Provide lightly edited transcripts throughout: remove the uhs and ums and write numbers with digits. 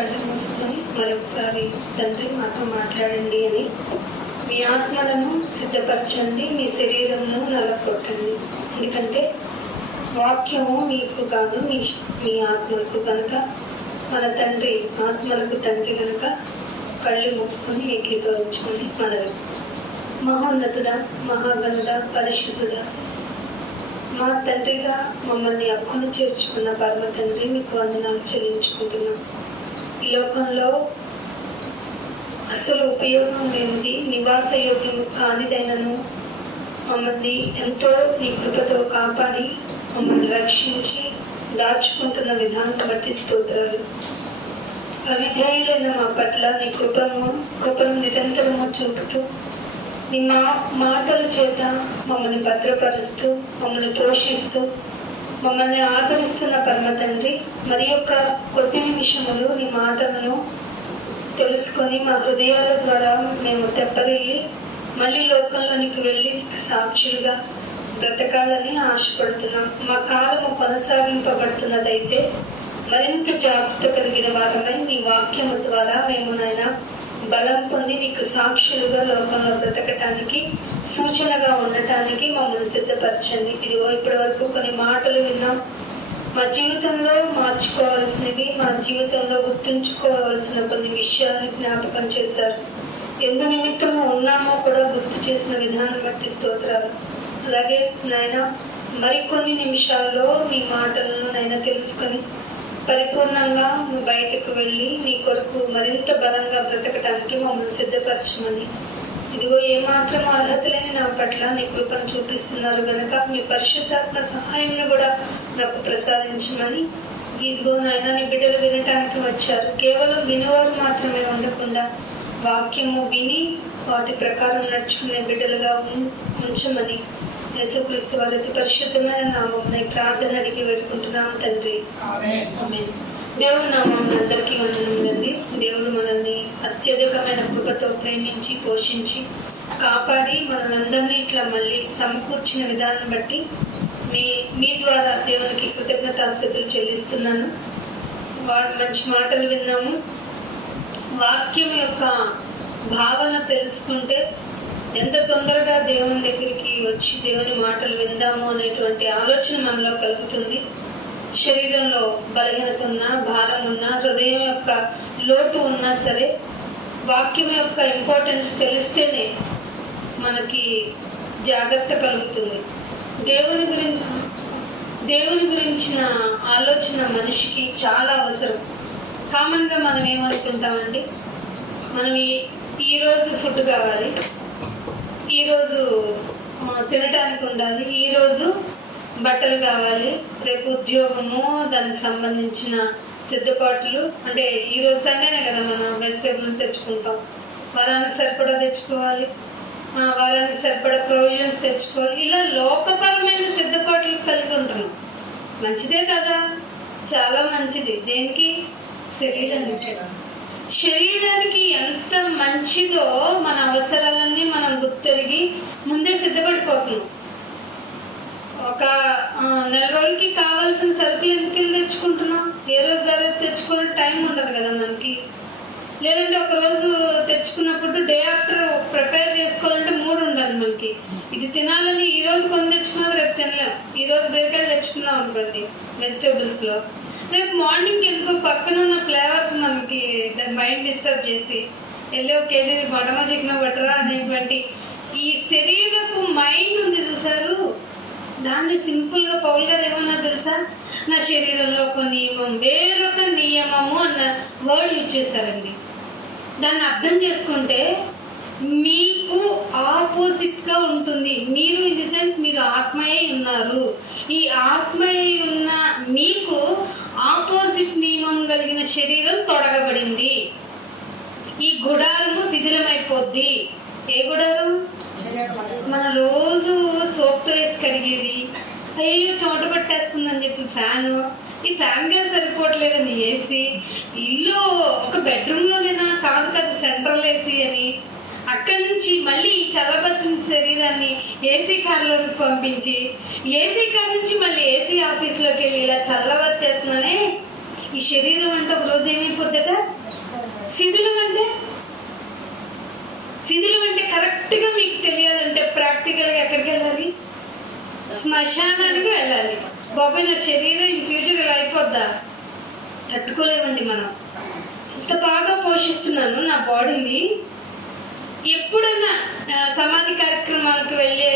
కళ్ళు మూసుకొని మరొకసారి తండ్రి మాతో మాట్లాడండి అని మీ ఆత్మలను సిద్ధపరచండి, మీ శరీరంను నలగొట్టండి. ఎందుకంటే వాక్యము మీకు కాదు, మీ ఆత్మలకు కనుక మన తండ్రి ఆత్మలకు తండ్రి కనుక కళ్ళు మూసుకొని ఏకీభవించుకొని మనవి. మహోన్నతుడా, మహాగణుడా, పరిశుద్ధుడా, మా తండ్రిగా మమ్మల్ని అక్కును చేర్చుకున్న పరమ తండ్రి మీకు వందనాలు చెల్లించుకుంటున్నాం. ఈ లోకంలో అసలు ఉపయోగం లేనిది, నివాస యోగ్యం కానిదైనను మమ్మల్ని ఎంతో నీ కృపతో కాపాడి మమ్మల్ని రక్షించి దాచుకుంటున్న విధానం బట్టి స్తోత్రాలు. అవిధేయులైన మా పట్ల నీ కృపను నిరంతరము చూపుతూ నీ మాటల చేత మమ్మల్ని భద్రపరుస్తూ మమ్మల్ని పోషిస్తూ మమ్మల్ని ఆదరిస్తున్న పరమ తండ్రి, మరి యొక్క కొద్ది నిమిషములు నీ మాటలను తెలుసుకొని మా హృదయాల ద్వారా మేము తెప్పరిల్లి మళ్ళీ లోకంలోనికి వెళ్ళి సాక్షులుగా బ్రతకాలని ఆశపడుతున్నాం. మా కాలము కొనసాగింపబడుతున్నదైతే మరింత జాగ్రత్త కలిగిన వారమై నీ వాక్యము ద్వారా మేము నాయన బలం పొంది నీకు సాక్షులుగా లోకంలో బ్రతకటానికి సూచనగా ఉండటానికి మమ్మల్ని సిద్ధపరచండి. ఇదిగో ఇప్పటి వరకు కొన్ని మాటలు విన్నాం, మా జీవితంలో మార్చుకోవాల్సినవి, మా జీవితంలో గుర్తుంచుకోవాల్సిన కొన్ని విషయాలను జ్ఞాపకం చేశారు. ఎందు నిమిత్తము ఉన్నామో కూడా గుర్తు చేసిన విధానం బట్టి స్తోత్రాలు. అలాగే నాయన మరికొన్ని నిమిషాల్లో నీ మాటలను నాయన తెలుసుకొని పరిపూర్ణంగా బయటకు వెళ్ళి నీ కొరకు మరింత బలంగా బ్రతకటానికి మమ్మల్ని సిద్ధపరచమని, ఇదిగో ఏమాత్రం అర్హత లేని నా పట్ల నీ కృపను చూపిస్తున్నారు గనక మీ పరిశుద్ధాత్మ సహాయంను కూడా నాకు ప్రసాదించమని, ఇదిగో నాయన నీ బిడ్డలు వినటానికి వచ్చారు. కేవలం వినేవారు మాత్రమే ఉండకుండా వాక్యము విని వాటి ప్రకారం నడుచుకునే బిడ్డలుగా ఉంచమని యేసుక్రీస్తు వారి పరిశుద్ధమైన నామమున ప్రార్థన అడిగి వేడుకుంటున్నాం తండ్రి. దేవుని నామమున అందరికీ వందనములండి. దేవుడు మనల్ని అత్యధికమైన కృపతో ప్రేమించి పోషించి కాపాడి మనల్ని ఇట్లా మళ్ళీ సమకూర్చిన విధానం బట్టి మీ ద్వారా దేవునికి కృతజ్ఞతాస్తుతులు చెల్లిస్తున్నాను. మంచి మాటలు విన్నాము. వాక్యం యొక్క భావన తెలుసుకుంటే ఎంత తొందరగా దేవుని దగ్గరికి వచ్చి దేవుని మాటలు విందాము అనేటువంటి ఆలోచన మనలో కలుగుతుంది. శరీరంలో బలహీనత ఉన్నా, భారం ఉన్నా, హృదయం యొక్క లోటు ఉన్నా సరే వాక్యం యొక్క ఇంపార్టెన్స్ తెలిస్తేనే మనకి జాగ్రత్త కలుగుతుంది. దేవుని గురించిన ఆలోచన మనిషికి చాలా అవసరం. కామన్గా మనం ఏమనుకుంటామండి, మనం ఈరోజు ఫుడ్ కావాలి, ఈరోజు తినటానికి ఉండాలి, ఈరోజు బట్టలు కావాలి, రేపు ఉద్యోగము, దానికి సంబంధించిన సిద్ధపాట్లు. అంటే ఈరోజు సండేనే కదా మనం వెజిటేబుల్స్ తెచ్చుకుంటాం, వారానికి సరిపడా తెచ్చుకోవాలి, వారానికి సరిపడా ప్రొవిజన్స్ తెచ్చుకోవాలి. ఇలా లోకపరమైన సిద్ధపాట్లు కలిగి ఉంటున్నాం. మంచిదే కదా, చాలా మంచిది. దేనికి? శరీరానికి ఎంత మంచిదో మన అవసరాలన్నీ మనం గుర్తెరిగి ముందే సిద్ధపడిపోతున్నాం. ఒక నెల రోజులకి కావాల్సిన సరుకులు ఎందుకు వెళ్ళి తెచ్చుకుంటున్నాం? ఏ రోజు ధర తెచ్చుకునే టైం ఉండదు కదా మనకి. లేదంటే ఒక రోజు తెచ్చుకున్నప్పుడు డే ఆఫ్టర్ ప్రిపేర్ చేసుకోవాలంటే మూడు ఉండాలి మనకి. ఇది తినాలని ఈ రోజు కొని తెచ్చుకున్నది రేపు తినలేం. ఈ రోజు బీరకాయలు తెచ్చుకున్నాం అనుకోండి వెజిటేబుల్స్ లో, రేపు మార్నింగ్ ఎందుకో పక్కన ఉన్న ఫ్లేవర్స్ మనకి మైండ్ డిస్టర్బ్ చేసి వెళ్ళి ఒక కేజీ మటన్ చికెన్ బట్టరా అనేటువంటి ఈ శరీరపు మైండ్ ఉంది చూసారు, దాన్ని సింపుల్ గా పౌల్ గారు ఏమన్నా తెలుసా, నా శరీరంలో ఒక నియమం వేరొక నియమము అన్న వర్డ్ యూజ్ చేశారండి. దాన్ని అర్థం చేసుకుంటే మీకు ఆపోజిట్ గా ఉంటుంది. మీరు ఇన్ ది సెన్స్ మీరు ఆత్మయే ఉన్నారు. ఈ ఆత్మయే ఉన్న మీకు ఆపోజిట్ నియమం కలిగిన శరీరం తొడగబడింది. ఈ గుడారము శిథిలమైపోద్ది. ఏ గుడారం? మన రోజు సోప్తో వేసి కడిగేది. అయ్యో చోట పట్టేస్తుందని చెప్పి ఫ్యాను, ఈ ఫ్యాన్ గా సరిపోవట్లేదని ఏసీ, ఇల్లు ఒక బెడ్రూమ్ లోనేనా? కాదు కదా, సెంట్రల్ ఏసీ అని. అక్కడి నుంచి మళ్ళీ చల్లబరిచిన శరీరాన్ని ఏసీ కార్లోకి పంపించి ఏసీ కార్ నుంచి మళ్ళీ ఏసీ ఆఫీస్లోకి వెళ్ళి ఇలా చల్లబరిచేస్తున్నానే. ఈ శరీరం అంటే ఒక రోజు ఏమైపోద్దట, కరెక్ట్గా మీకు తెలియాలంటే ప్రాక్టికల్గా ఎక్కడికి వెళ్ళాలి? శ్మశానానికి వెళ్ళాలి. బాబాయ్ నా శరీరం ఇన్ ఫ్యూచర్ ఇలా అయిపోద్దా? తట్టుకోలేమండి మనం. ఇంత బాగా పోషిస్తున్నాను నా బాడీని. ఎప్పుడన్నా సమాధి కార్యక్రమాలకు వెళ్ళే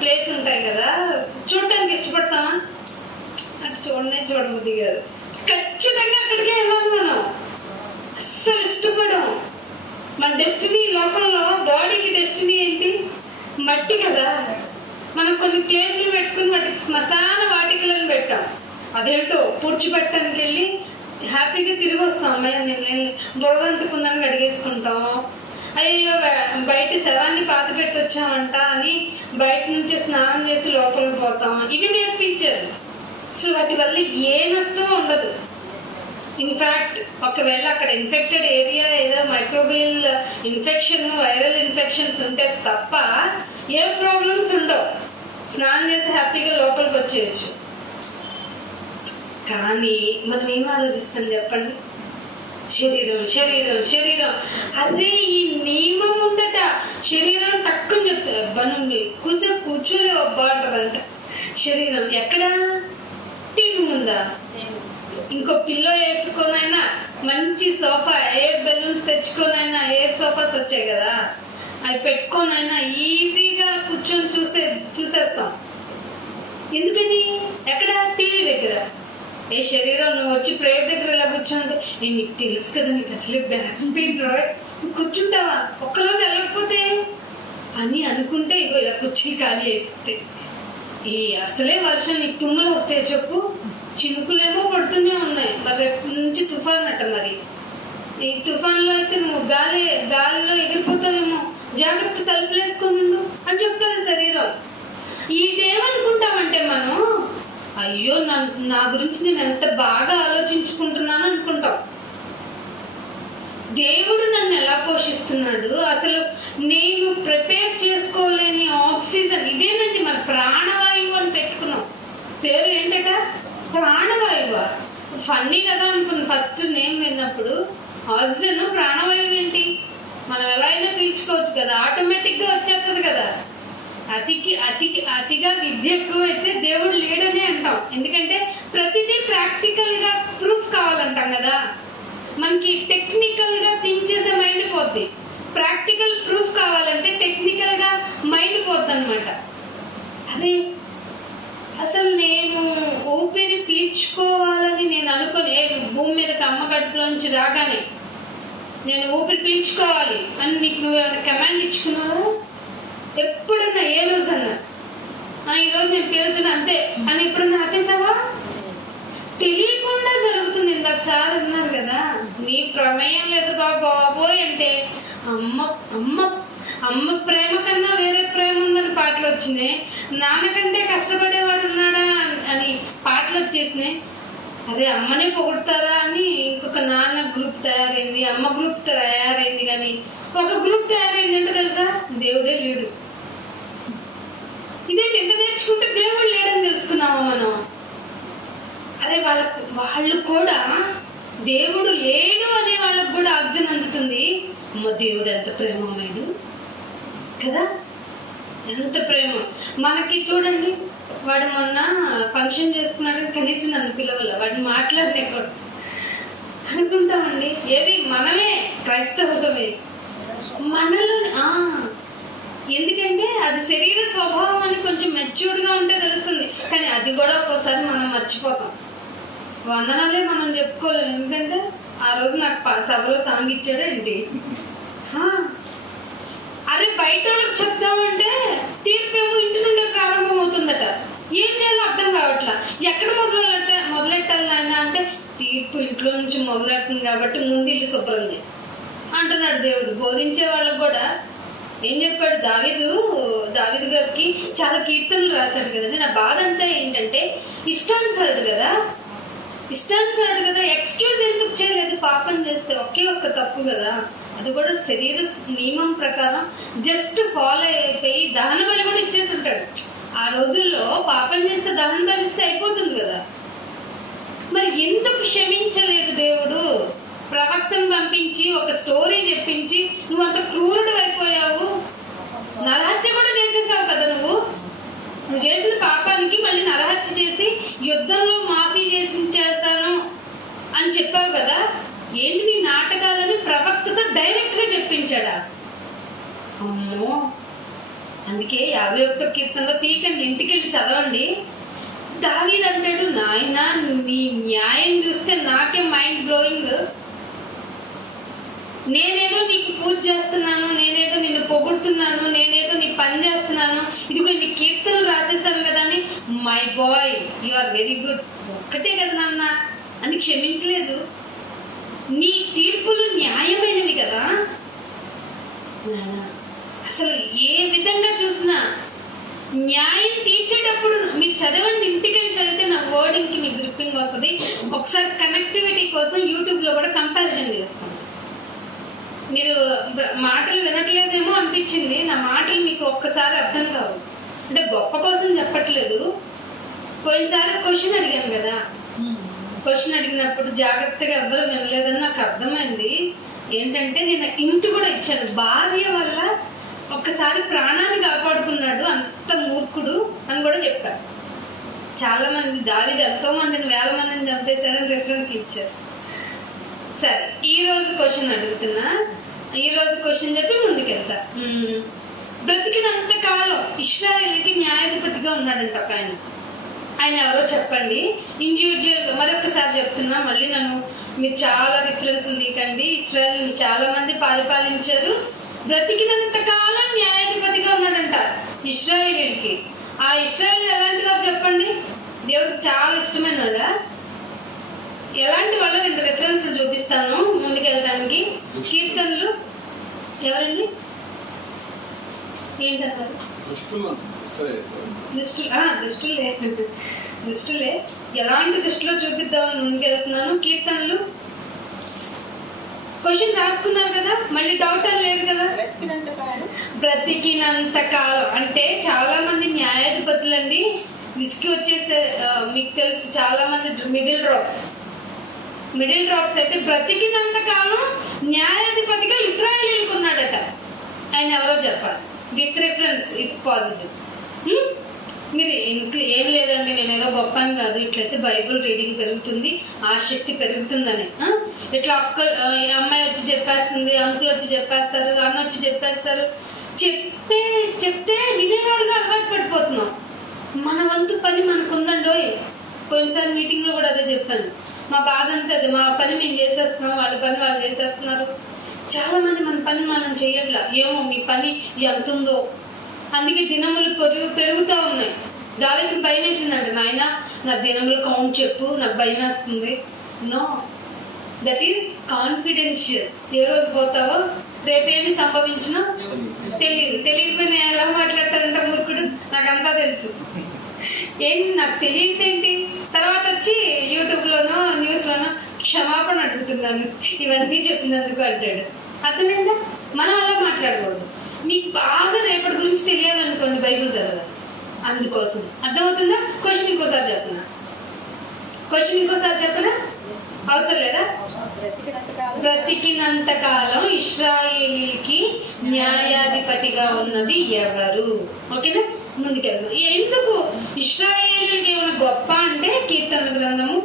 ప్లేస్ ఉంటాయి కదా, చూడటానికి ఇష్టపడతామా? అది చూడబుద్ధి కాదు. ఖచ్చితంగా అక్కడికే వెళ్ళాలి మనం. అస్సలు ఇష్టపడం. మన డెస్టినీ లోకంలో బాడీకి డెస్టినీ ఏంటి? మట్టి కదా. మనం కొన్ని ప్లేస్లు పెట్టుకుని వాటికి శ్మశాన వాటికలను పెట్టాం. అదేంటో పూడ్చిపెట్టడానికి వెళ్ళి హ్యాపీగా తిరిగి వస్తాం. నేను బురద అంటుకుందని అడిగేసుకుంటాం. అయ్యో బయట శవాన్ని పాత పెట్టొచ్చామంట అని బయట నుంచి స్నానం చేసి లోపలికి పోతాం. ఇవి నేర్పించారు. అసలు వాటి వల్ల ఏ నష్టం ఉండదు. ఇన్ఫాక్ట్ ఒకవేళ అక్కడ ఇన్ఫెక్టెడ్ ఏరియా ఏదో మైక్రోబియల్ ఇన్ఫెక్షన్, వైరల్ ఇన్ఫెక్షన్స్ ఉంటే తప్ప ఏ ప్రాబ్లమ్స్ ఉండవు. స్నానం చేసి హ్యాపీగా లోపలికి వచ్చేయచ్చు. కానీ మనం ఏం ఆలోచిస్తాం చెప్పండి? శరీరం శరీరం శరీరం. అదే ఈ నియమం ఉందట. శరీరం టక్కుని చెప్తా బనుంది కూర్చోలే బాగుంటుందంట. శరీరం ఎక్కడ? టీవీ ముందా? ఇంకో పిల్లో వేసుకొనైనా మంచి సోఫా, ఎయిర్ బెలూన్స్ తెచ్చుకొనైనా, ఎయిర్ సోఫాస్ వచ్చాయి కదా, అవి పెట్టుకొనైనా ఈజీగా కూర్చొని చూసేస్తాం. ఎందుకని? ఎక్కడ? టీవీ దగ్గర. ఏ శరీరం నువ్వు వచ్చి ప్రేయర్ దగ్గర ఇలా కూర్చోండి, నీకు తెలుసు కదా, నీకు అసలు బ్యాక్ పెయిన్ కూర్చుంటావా? ఒక్కరోజు వెళ్ళకపోతే అని అనుకుంటే ఇగో ఇలా కుర్చీ ఖాళీ అయిపోతే ఈ అసలే వర్షం నీకు తుమ్ములు వస్తాయి చెప్పు. చినుకులేమో పడుతూనే ఉన్నాయి. మరి రేపు నుంచి తుఫాన్ అట. మరి ఈ తుఫాన్లో అయితే నువ్వు గాలిలో ఎగిరిపోతావేమో, జాగ్రత్త తలుపులేసుకొని అని చెప్తుంది శరీరం. ఇదేమనుకుంటామంటే మనం, అయ్యో నా గురించి నేను ఎంత బాగా ఆలోచించుకుంటున్నాను అనుకుంటాం. దేవుడు నన్ను ఎలా పోషిస్తున్నాడు, అసలు నేను ప్రిపేర్ చేసుకోలేని ఆక్సిజన్ ఇదేనండి. మన ప్రాణవాయువు అని పెట్టుకున్నాం. పేరు ఏంటట? ప్రాణవాయువు. ఫన్నీ కదా అనుకున్నాను ఫస్ట్ నేమ్ విన్నప్పుడు. ఆక్సిజన్ ప్రాణవాయువు ఏంటి? మనం ఎలా అయినా పీల్చుకోవచ్చు కదా, ఆటోమేటిక్ గా వచ్చేస్తుంది కదా. అతిగా విద్య ఎక్కువ అయితే దేవుడు లేడనే అంటాం. ఎందుకంటే ప్రతిదీ ప్రాక్టికల్ గా ప్రూఫ్ కావాలంటాం కదా. మనకి టెక్నికల్ గా థింక్ చేసే మైండ్ పోద్ది. ప్రాక్టికల్ ప్రూఫ్ కావాలంటే టెక్నికల్ గా మైండ్ పోద్ది అనమాట. అదే అసలు నేను ఊపిరి పీల్చుకోవాలని నేను అనుకుని భూమి మీదకి అమ్మ కడుపులో నుంచి రాగానే నేను ఊపిరి పీల్చుకోవాలి అని నీకు నువ్వేమైనా కమాండ్ ఇచ్చుకున్నావు? ఎప్పుడన్నా ఏ రోజన్నా ఈరోజు నేను పీల్చిన అంతే అని ఎప్పుడన్నా ఆపేసావా? తెలియకుండా జరుగుతుంది. ఇందాక సార్ అన్నారు కదా, నీ ప్రమేయం లేదు బాబోయ్ అంటే అమ్మ ప్రేమ కన్నా వేరే ప్రేమ ఉందని పాటలు వచ్చినాయి. నాన్నకంటే కష్టపడేవాడు ఉన్నాడా అని పాటలు వచ్చేసినాయి. అదే అమ్మనే పొగుడతారా అని ఇంకొక నాన్న గ్రూప్ తయారైంది, అమ్మ గ్రూప్ తయారైంది. కానీ ఒక గ్రూప్ తయారైంది అంటే తెలుసా, దేవుడే లేడు. ఇదేంటి ఎంత నేర్చుకుంటే దేవుడు లేడని తెలుసుకున్నామా మనం? అరే వాళ్ళు కూడా దేవుడు లేడు అనే వాళ్ళకు కూడా ఆక్సిజన్ అందుతుంది. అమ్మ దేవుడు ఎంత ప్రేమమేడు కదా, ఎంత ప్రేమ మనకి. చూడండి, వాడు మొన్న ఫంక్షన్ చేసుకున్నాడు, కనీసం నన్ను పిలవల, వాడిని మాట్లాడినే కూడా అనుకుంటామండి. ఏది మనమే క్రైస్తవులమే మనలోని. ఎందుకంటే అది శరీర స్వభావం అని కొంచెం మెచ్యూర్డ్ గా ఉంటే తెలుస్తుంది. కానీ అది కూడా ఒక్కోసారి మనం మర్చిపోతాం. వందనాలే మనం చెప్పుకోలేము. ఎందుకంటే ఆ రోజు నాకు సభలో సాంగ్ ఇచ్చాడు ఏంటి. అరే బయట వాళ్ళకి చెప్తామంటే తీర్పేమో ఇంటి నుండే ప్రారంభం అవుతుందట. ఏం చేయాలో అర్థం కావట్లా. ఎక్కడ మొదలెట్టాలి నాయన అంటే, తీర్పు ఇంట్లో నుంచి మొదలెడుతుంది కాబట్టి ముందు ఇల్లు శుభ్రం చేయి అంటున్నాడు దేవుడు. బోధించే వాళ్ళకు కూడా ఏం చెప్పాడు? దావీదు గారికి చాలా కీర్తనలు రాశాడు కదండి. నా బాధ అంతా ఏంటంటే ఇష్టానుసారుడు కదా, ఎక్స్క్యూజ్ ఎందుకు చేయలేదు? పాపం చేస్తే ఒకే ఒక్క తప్పు కదా, అది కూడా శరీర నియమం ప్రకారం జస్ట్ ఫాలో అయిపోయి దహన బలి కూడా ఇచ్చేసి ఉంటాడు. ఆ రోజుల్లో పాపం చేస్తే దహన బలి ఇస్తే అయిపోతుంది కదా. మరి ఎందుకు క్షమించలేదు దేవుడు? ప్రవక్తను పంపించి ఒక స్టోరీ చెప్పించి నువ్వు అంత క్రూరుడు అయిపోయావు. నరహత్య కూడా చేసేసావు కదా నువ్వు చేసిన పాపానికి మళ్ళీ నరహత్య చేసి యుద్ధంలో మాఫీ చేస్తాను అని చెప్పావు కదా. ఏంటి నీ నాటకాలని ప్రవక్తతో డైరెక్ట్ గా చెప్పించాడా? అమ్మో, అందుకే 51వ కీర్తనలో తీకండి, ఇంటికెళ్ళి చదవండి. దావీదు అంటాడు, నాయన నీ న్యాయం చూస్తే నాకే మైండ్ బ్లోయింగ్. నేనేదో నీకు పూజ చేస్తున్నాను, నేనేదో నిన్ను పొగుడుతున్నాను, నేనేదో నీ పని చేస్తున్నాను, ఇదిగో నీ కీర్తనలు రాసేసాను కదా అని. My boy, you are very good, ఒక్కటే కదా నాన్న అని క్షమించలేదు. నీ తీర్పులు న్యాయమైనవి కదా. అసలు ఏ విధంగా చూసినా న్యాయం తీర్చేటప్పుడు మీరు చదవండి, ఇంటికెళ్ళి చదివితే నా వర్డింగ్ కి మీ గ్రిప్పింగ్ వస్తుంది. ఒకసారి కనెక్టివిటీ కోసం యూట్యూబ్ లో కూడా కంపారిజన్ చేసుకోండి. మీరు మాటలు వినట్లేదేమో అనిపించింది, నా మాటలు మీకు ఒక్కసారి అర్థం కావు. అంటే గొప్ప కోసం చెప్పట్లేదు. పోయినసారి క్వశ్చన్ అడిగాను కదా, క్వశ్చన్ అడిగినప్పుడు జాగ్రత్తగా ఎవరు వినలేదని నాకు అర్థమైంది. ఏంటంటే నేను ఇంటి కూడా ఇచ్చాను. భార్య వల్ల ఒక్కసారి ప్రాణాన్ని కాపాడుకున్నాడు, అంత మూర్ఖుడు అని కూడా చెప్పారు. చాలా మంది దావీదు ఎంతో మందిని, వేల మందిని చంపేశారని రిఫరెన్స్ ఇచ్చారు. సరే, ఈ రోజు క్వశ్చన్ అడుగుతున్నా. ఈ రోజు క్వశ్చన్ చెప్పి ముందుకెళ్తా. బ్రతికినంత కాలం ఇశ్రాయేలుకి న్యాయాధిపతిగా ఉన్నాడంట ఒక ఆయన. ఆయన ఎవరో చెప్పండి ఇండివిజువల్ గా. మరొకసారి చెప్తున్నా, మళ్ళీ నన్ను మీరు చాలా రిఫరెన్స్లు తీకండి. ఇశ్రాయేలుని చాలా మంది పరిపాలించారు, బ్రతికినంత కాలం న్యాయాధిపతిగా ఉన్నాడంట ఇశ్రాయేలుకి. ఆ ఇశ్రాయేలు ఎలాంటి వారు చెప్పండి? దేవుడికి చాలా ఇష్టమైన వాడా? ఎలాంటి వాళ్ళు? 2 రిఫరెన్స్లు చూపిస్తాను ముందుకెళ్ళడానికి. కీర్తనలు ఎవరండి? ఏంటన్నారు? దుష్టులే. ఎలాంటి దృష్టిలో చూపిద్దామని ముందుకెళ్తున్నాను. కీర్తనలు క్వశ్చన్ రాసుకున్నారు కదా, మళ్ళీ డౌట్ అని లేదు కదా. బ్రతికినంత కాలం అంటే చాలా మంది న్యాయాధిపతులండి విసికి వచ్చేసే, మీకు తెలుసు చాలా మంది మిడిల్ డ్రాప్స్ అయితే బ్రతికినంత కాలం న్యాయాధిపతిగా ఇశ్రాయేలుకు ఉన్నాడట. ఆయన ఎవరో చెప్పాలి విత్ రిఫరెన్స్ ఇఫ్ పాసిబుల్. మీరు ఇంట్లో ఏం లేదండి, నేను ఏదో గొప్ప అని కాదు, ఇట్లయితే బైబుల్ రీడింగ్ పెరుగుతుంది, ఆసక్తి పెరుగుతుందని. ఇట్లా అమ్మాయి వచ్చి చెప్పేస్తుంది, అంకుల్ వచ్చి చెప్పేస్తారు, అన్న వచ్చి చెప్పేస్తారు, చెప్తే వినేవారుగా అలవాటు పడిపోతున్నాం. మన వంతు పని మనకు ఉందండోయ్. కొన్నిసారి మీటింగ్ లో కూడా అదే చెప్పాను. మా బాధ అంతే అదే, మా పని మేము చేసేస్తున్నాం, వాళ్ళ పని వాళ్ళు చేసేస్తున్నారు. చాలా మంది మన పని మనం చేయట్లా. ఏమో మీ పని ఎంత ఉందో, అందుకే దినములు పెరుగుతూ ఉన్నాయి. దావీదుకి భయం వేసిందంట, నాయన నా దినములు కౌంట్ చెప్పు, నాకు భయం వేస్తుంది. No, that is confidential. ఏ రోజు పోతావో, రేపేమి సంభవించినా తెలియకపోయినా ఎలా మాట్లాడతారంట మూర్ఖుడు. నాకంతా తెలుసు. ఏంటి నాకు తెలియదేంటి? తర్వాత వచ్చి యూట్యూబ్ లోనో న్యూస్ లోనో క్షమాపణ అడుగుతున్నాను ఇవన్నీ చెప్పినందుకు అంటాడు. అర్థమైందా? మనం అలా మాట్లాడకూడదు. మీకు బాగా రేపటి గురించి తెలియాలనుకోండి, బైబిల్ చదవాలి. అందుకోసం అర్థమవుతుందా? క్వశ్చన్ ఇంకోసారి చెప్పనా? అవసరం లేదా? బ్రతికినంత కాలం ఇశ్రాయేలీకి న్యాయాధిపతిగా ఉన్నది ఎవరు? ఓకేనా? ముందుకెళ్దాం. ఎందుకు ఇశ్రాయేలీకి ఏమైనా గొప్ప అంటే కీర్తనల గ్రంథము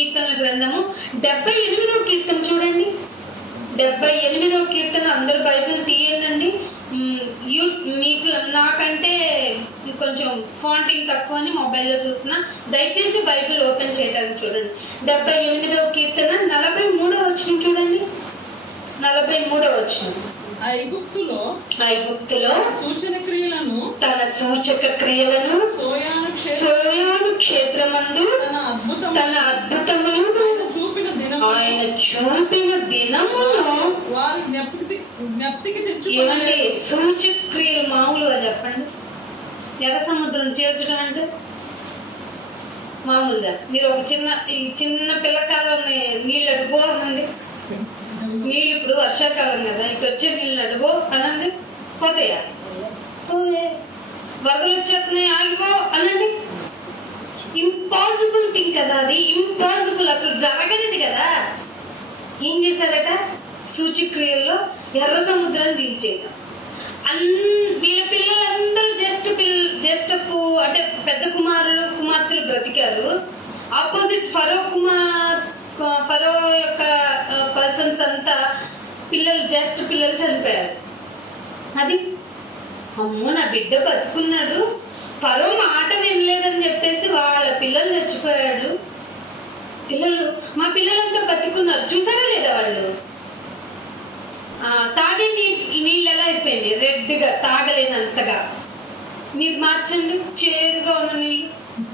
78వ కీర్తన చూడండి. 78వ కీర్తన. అందరూ బైబిల్ తీయండి. మీకు నాకంటే కొంచెం ఫాంటింగ్ తక్కువ అని మొబైల్లో చూస్తున్నా, దయచేసి బైబిల్ ఓపెన్ చేయడానికి చూడండి. 78వ కీర్తన 43వ వచనం చూడండి. 43వ వచనం. ఐగుప్తులో తన సూచక క్రియలను సోయాను క్షేత్రమందు తన అద్భుతములను ఆయన చూపిన దినమును ఏమంటే సూచక క్రియలు మామూలుగా చెప్పండి. ఎర్ర సముద్రం చేర్చడం అంటే మామూలుగా. మీరు ఒక చిన్న పిల్లకాలం నీళ్ళు అడుగో అనండి. నీళ్ళు ఇప్పుడు వర్షాకాలం కదా, ఇక వచ్చే నీళ్ళు అడుగో అనండి, పోతాయా? వరదలు వచ్చేస్తున్నాయి ఆగిపో అనండి. ఇంపాసిబుల్ థింగ్ కదా అది. ఇంపాసిబుల్, అసలు జరగనిది కదా. ఏం చేశారట? సూచక్రియల్లో ఎర్ర సముద్రాన్ని నిలిచేయడం. వీళ్ళ పిల్లలందరూ జస్ట్ అంటే పెద్ద కుమార్తెలు బ్రతికారు. ఆపోజిట్ ఫరో యొక్క పర్సన్స్ అంతా పిల్లలు చనిపోయారు. అది అమ్మో నా బిడ్డ బతుకున్నాడు, ఫరో మాట వినలేదని చెప్పేసి వాళ్ళ పిల్లలు చచ్చిపోయాడు. మా పిల్లలంతా బతుకున్నారు. చూసారా లేదా వాళ్ళు? తాగే నీళ్ళు ఎలా అయిపోయింది, రెడ్గా తాగలేనంతగా. మీరు మార్చండి, చేదుగా ఉన్న నీళ్ళు.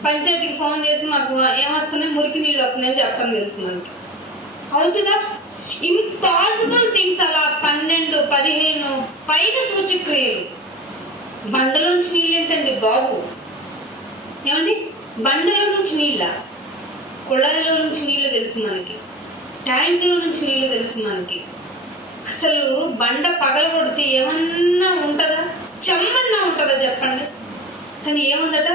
పంచాయతీకి ఫోన్ చేసి మాకు ఏమొస్తున్నాయి, మురికి నీళ్ళు వస్తున్నాయని చెప్పడం తెలుసు మనకి. అవుతుందా? ఇంపాసిబుల్ థింగ్స్ అలా 12, 15 పైన సూచక్రియలు. బండలో నుంచి నీళ్ళు ఏంటండి బాబు? ఏమండి, బండలో నుంచి నీళ్ళ, కుళాయిలో నుంచి నీళ్ళు తెలుసు మనకి, ట్యాంకులో నుంచి నీళ్ళు తెలుసు మనకి. అసలు బండ పగలగొడితే ఏమన్నా ఉంటుందా? చెమ్మన్నా ఉంటుందా చెప్పండి? కానీ ఏముందట,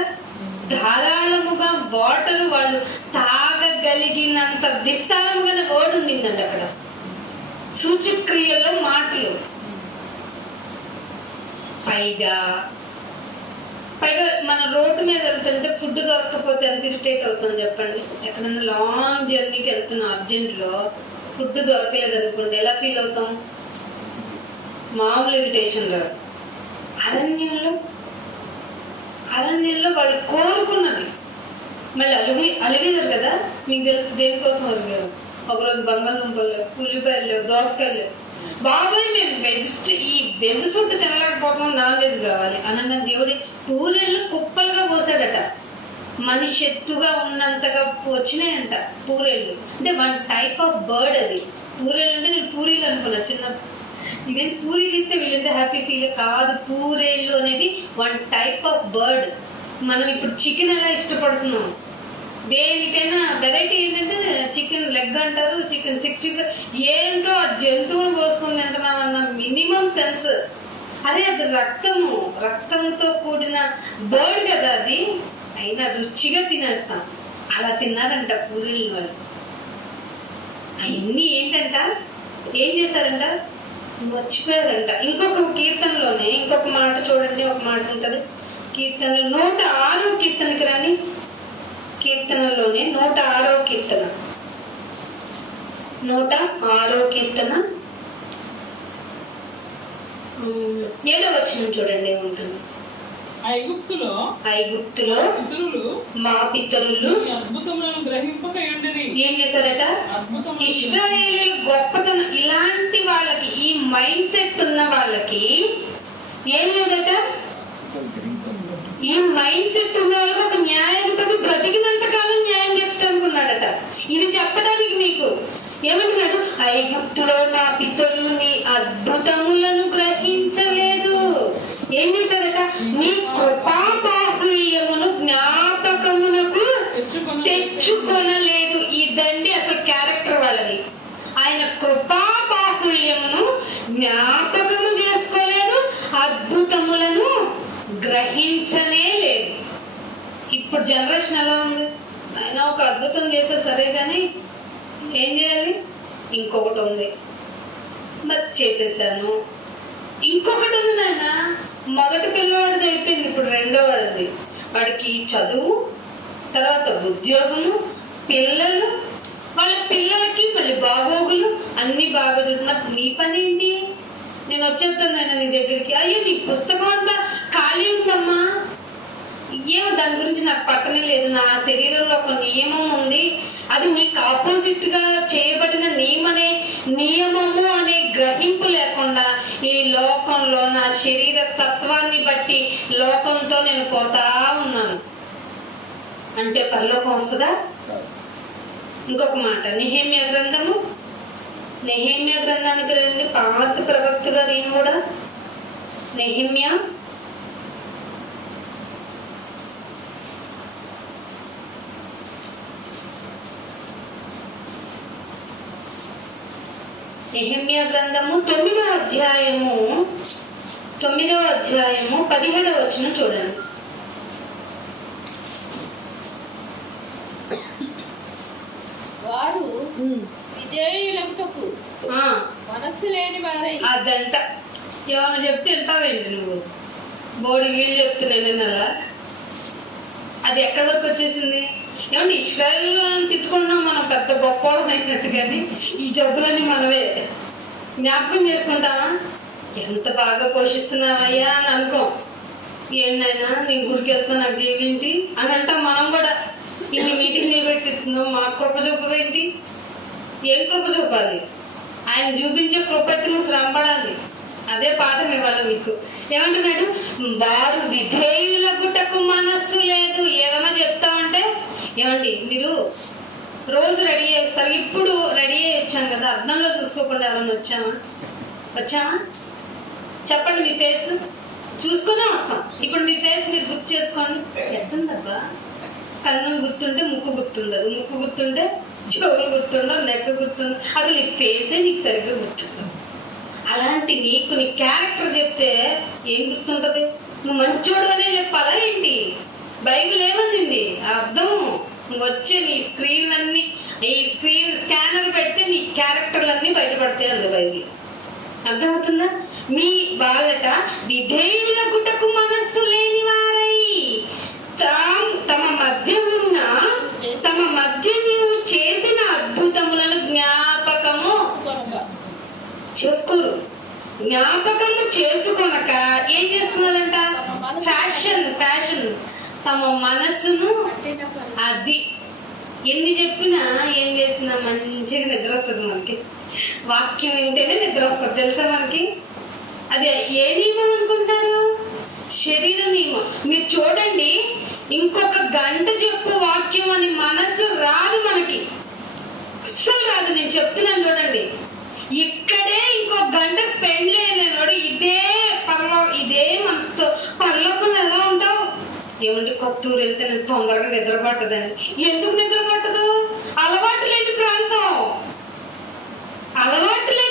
ధారాళముగా వాటర్ వాళ్ళు తాగగలిగినంత విస్తారముగానే వర్డ్ ఉండిందండి అక్కడ. సూచక్రియల్లో మాటలు. పైగా మన రోడ్డు మీద వెళ్తుంటే ఫుడ్ దొరకకపోతే ఎంత ఇరిటేట్ అవుతుంది చెప్పండి. ఎక్కడన్నా లాంగ్ జర్నీకి వెళ్తున్నా అర్జెంట్లో ఫుడ్ దొరకలేదు అనుకోండి, ఎలా ఫీల్ అవుతాం? మామూలు ఇరిటేషన్ కాదు. అరణ్యంలో వాళ్ళు కోరుకున్నది మళ్ళీ అలిగేదారు కదా. మీకు తెలుసు దేనికోసం అలిగారు. ఒకరోజు బంగాళదుంపలు, ఉల్లిపాయలు, దోసకాయలు. బాబాయ్ మేము వెజ్ ఫుడ్ తినలేకపోతున్నాం, నాన్ వెజ్ కావాలి అనగా దేవుడి పూరీళ్ళు కుప్పలుగా పోసాడట. మనిషి ఎత్తుగా ఉన్నంతగా వచ్చినాయంట పూరేళ్ళు. అంటే 1 టైప్ ఆఫ్ బర్డ్ అది. పూరేళ్ళు అంటే నేను పూరీలు అనుకున్నా చిన్న. ఇదేంటి పూరీలు ఇస్తే వీళ్ళంటే హ్యాపీ ఫీల్ కాదు. పూరేళ్ళు అనేది 1 టైప్ ఆఫ్ బర్డ్. మనం ఇప్పుడు చికెన్ ఎలా ఇష్టపడుతున్నాం, దేనికైనా వెరైటీ ఏంటంటే చికెన్ లెగ్ అంటారు, చికెన్ 65. ఏంటో ఆ జంతువులు కోసుకుని తింటున్నాం అన్న మినిమం సెన్స్. అదే అది రక్తంతో కూడిన బర్డ్ కదా అది. అయినా రుచిగా తినేస్తాం. అలా తిన్నారంట పూరీలు వాళ్ళు. అవన్నీ ఏంటంట, ఏం చేశారంట, మర్చిపోయారంట. ఇంకొక కీర్తనలోనే ఇంకొక మాట చూడండి, ఒక మాట ఉంటది కీర్తనలో 106వ కీర్తనకి రాని. కీర్తనలోనే 106వ కీర్తన, 106వ కీర్తన 7వ వచనం చూడండి ఏముంటుంది. ఐగుప్తులో పితరులు మా పితరులు అద్భుతములను గ్రహింపక ఉండిరి. ఏం చేశారట? ఇశ్రాయేలీయులు గొప్పతనం. ఇలాంటి వాళ్ళకి, ఈ మైండ్ సెట్ ఉన్న వాళ్ళకి ఏం లేదట. ఈ మైండ్ సెట్ ఉన్న వాళ్ళకి ఒక న్యాయాధిపతి బ్రతికినంత కాలం న్యాయం చేర్చడానికి ఉన్నాడట. ఇది చెప్పడానికి మీకు ఏమంటున్నాడు? ఐగుప్తులో నా పితరులు నీ అద్భుతములను గ్రహించలేదు. ఏం చేశారట? నీ కృపాబాహుళ్యమును జ్ఞాపకమునకు తెచ్చుకొనలేదు. ఇదండి అసలు క్యారెక్టర్ వాళ్ళది. ఆయన కృపాబాహుళ్యమును జ్ఞాపకము చేసుకోలేదు, అద్భుతములను గ్రహించనే లేదు. ఇప్పుడు జనరేషన్ ఎలా ఉంది? ఆయన ఒక అద్భుతం చేస్తే సరే కానీ ఏం చేయాలి? ఇంకొకటి ఉంది, మరి చేసేసాను. ఇంకొకటి ఉంది నాయన. మొదటి పిల్లవాడిది అయిపోయింది, ఇప్పుడు రెండో వాడిది. వాడికి చదువు, తర్వాత ఉద్యోగము, పిల్లలు, వాళ్ళ పిల్లలకి మళ్ళీ బాగోగులు అన్ని బాగా చూస్తున్నారు. నీ పని ఏంటి? నేను వచ్చేస్తాను నాయన నీ దగ్గరికి. అయ్యో నీ పుస్తకం అంతా ఖాళీ ఉందమ్మా. ఏమో దాని గురించి నాకు పట్టనే లేదు. నా శరీరంలో ఒక నియమం ఉంది, అది నీకు ఆపోజిట్ గా చేయబడిన నియమము అనే గ్రహింపు లేకుండా ఈ లోకంలో నా శరీర తత్వాన్ని బట్టి లోకంతో నేను పోతా ఉన్నాను అంటే పరలోకం వస్తుందా? ఇంకొక మాట, నెహెమ్యా గ్రంథానికి రండి. పాత ప్రవక్త గారు ఈయన కూడా. నెహెమ్యా గ్రంథము 9వ అధ్యాయము 17వ వచనం చూడండి. వారు విజయులకు మనస్సు లేని వారై. అదంట ఏమైనా చెప్తే వింటావేంటి నువ్వు? బోడి వీళ్ళు చెప్తున్నాను నేను అలా. అది ఎక్కడి వరకు వచ్చేసింది? ఏమంటే ఇస్రాయల్ తిట్టుకున్నాం మనం పెద్ద గొప్పవాళ్ళం అయినట్టు, కానీ ఈ జబ్బులన్నీ మనమే జ్ఞాపకం చేసుకుంటామా? ఎంత బాగా పోషిస్తున్నావయ్యా అని అనుకో. ఏంటైనా నీ గుడికి వెళ్తా నాకు చేయవేంటి అని అంటాం మనం కూడా. ఇన్ని మీటింగ్లు పెట్టిస్తున్నాం, మాకు కృప చూపవేంటి? ఏం కృప చూపాలి? ఆయన చూపించే కృపకి నువ్వు శ్రమపడాలి. అదే పాఠం ఇవ్వాలి మీకు. ఏమంటున్నాడు? వారు విధేయుల గుట్టకు మనస్సు లేదు. ఏదైనా చెప్తామంటే ఏమండి మీరు రోజు రెడీ చేస్తారు, ఇప్పుడు రెడీ అయ్యి వచ్చాం కదా, అద్దంలో చూసుకోకుండా ఎవరైనా వచ్చామా? చెప్పండి, మీ ఫేస్ చూసుకునే వస్తాం. ఇప్పుడు మీ ఫేస్ మీరు గుర్తు చేసుకోండి. ఎట్టుందబ్బా? కన్ను గుర్తుంటే ముక్కు గుర్తుండదు, ముక్కు గుర్తుంటే చెవులు గుర్తుండవు, నెక్క గుర్తుండదు, అసలు ఈ ఫేసే నీకు సరిగ్గా గుర్తుండదు. అలాంటి నీకు నీ క్యారెక్టర్ చెప్తే ఏం గుర్తుంటది? నువ్వు మంచోడు అనే చెప్పాలా ఏంటి? బైబిల్ ఏమంది? అర్థం వచ్చే నీ స్క్రీన్లన్నీ, ఈ స్క్రీన్ స్కానర్ పెడితే నీ క్యారెక్టర్లన్నీ బయటపడతాయి అంది బైబిల్. అర్థమవుతుందా? మీ వాళ్ళట విధేయుల గుటకు మనస్సు లేని వారై తమ మధ్య నీవు చేసిన అద్భుతములను జ్ఞాపకము చేసుకొనక ఏం చేసుకున్నారంట? ఫ్యాషన్ తమ మనస్సును, అది ఎన్ని చెప్పినా ఏం చేసినా మంచిగా నిద్ర వస్తుంది మనకి. వాక్యం వింటేనే నిద్ర వస్తుంది తెలుసా మనకి. అది ఏ నియమం అనుకుంటారు? శరీర నియమం. మీరు చూడండి, ఇంకొక గంట చెప్పు వాక్యం అని మనస్సు రాదు మనకి, అస్సలు రాదు. నేను చెప్తున్నాను చూడండి, ఇక్కడే ఇంకో గంట స్పెండ్ చేయలేనోడు ఇదే మనసుతో పరలోకంలో ఎలా ఉంటావు? ఏమంటే కొత్తూరు వెళ్తే నేను తొందరగా నిద్ర పట్టదండి. ఎందుకు నిద్ర పట్టదు? అలవాటు లేని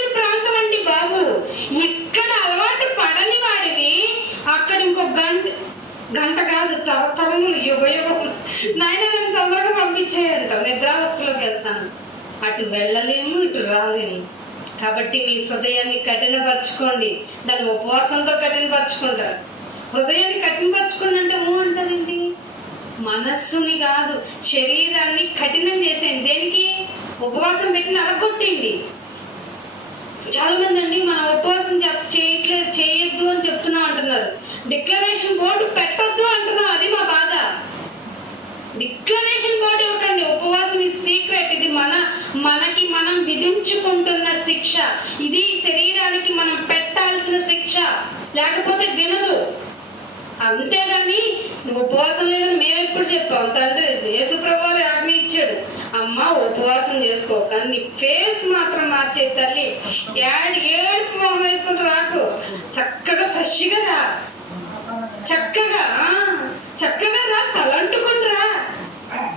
ప్రాంతం అండి బాబు. ఇక్కడ అలవాటు పడని వాడివి అక్కడ ఇంకో గంట కాదు, తరతరములు, యుగములు నాయన నేను తొందరగా పంపించేయంట. నిద్రావస్థలోకి వెళ్తాను. అటు వెళ్ళలేము, ఇటు రాలేము. కాబట్టి మీ హృదయాన్ని కఠినపరచుకోండి. దాన్ని ఉపవాసంతో కఠినపరచుకుంటారు. హృదయాన్ని కఠినపరచుకోండి అంటే అంటారేంటి? మనస్సుని కాదు, శరీరాన్ని కఠినం చేసేయండి. దేనికి? ఉపవాసం పెట్టి అలగొట్టండి. చాలా మంది అండి మన ఉపవాసం చేయొద్దు అని చెప్తున్నాం అంటున్నారు. డిక్లరేషన్ బోర్డు పెట్టొద్దు అంటున్నాం. అది మా బాధ. డిక్లరేషన్ బోర్డు ఇవ్వకండి. ఉపవాసం ఈ సీక్రెట్. ఇది మనకి మనం విధించుకుంటున్న శిక్ష. ఇది శరీరానికి మనం పెట్టాల్సిన శిక్ష, లేకపోతే వినదు. అంతేగాని ఉపవాసం లేదని మేమెప్పుడు చెప్పాం? తండ్రి యేసుప్రభు వారు ఆజ్ఞ ఇచ్చాడు, అమ్మ ఉపవాసం చేసుకో, కానీ నీ ఫేస్ మాత్రం మార్చే తల్లి. ఏడుపు మొహం వేసుకుని రాకు, చక్కగా ఫ్రెష్గా రా, చక్కగా రా, తలంటుకుని రా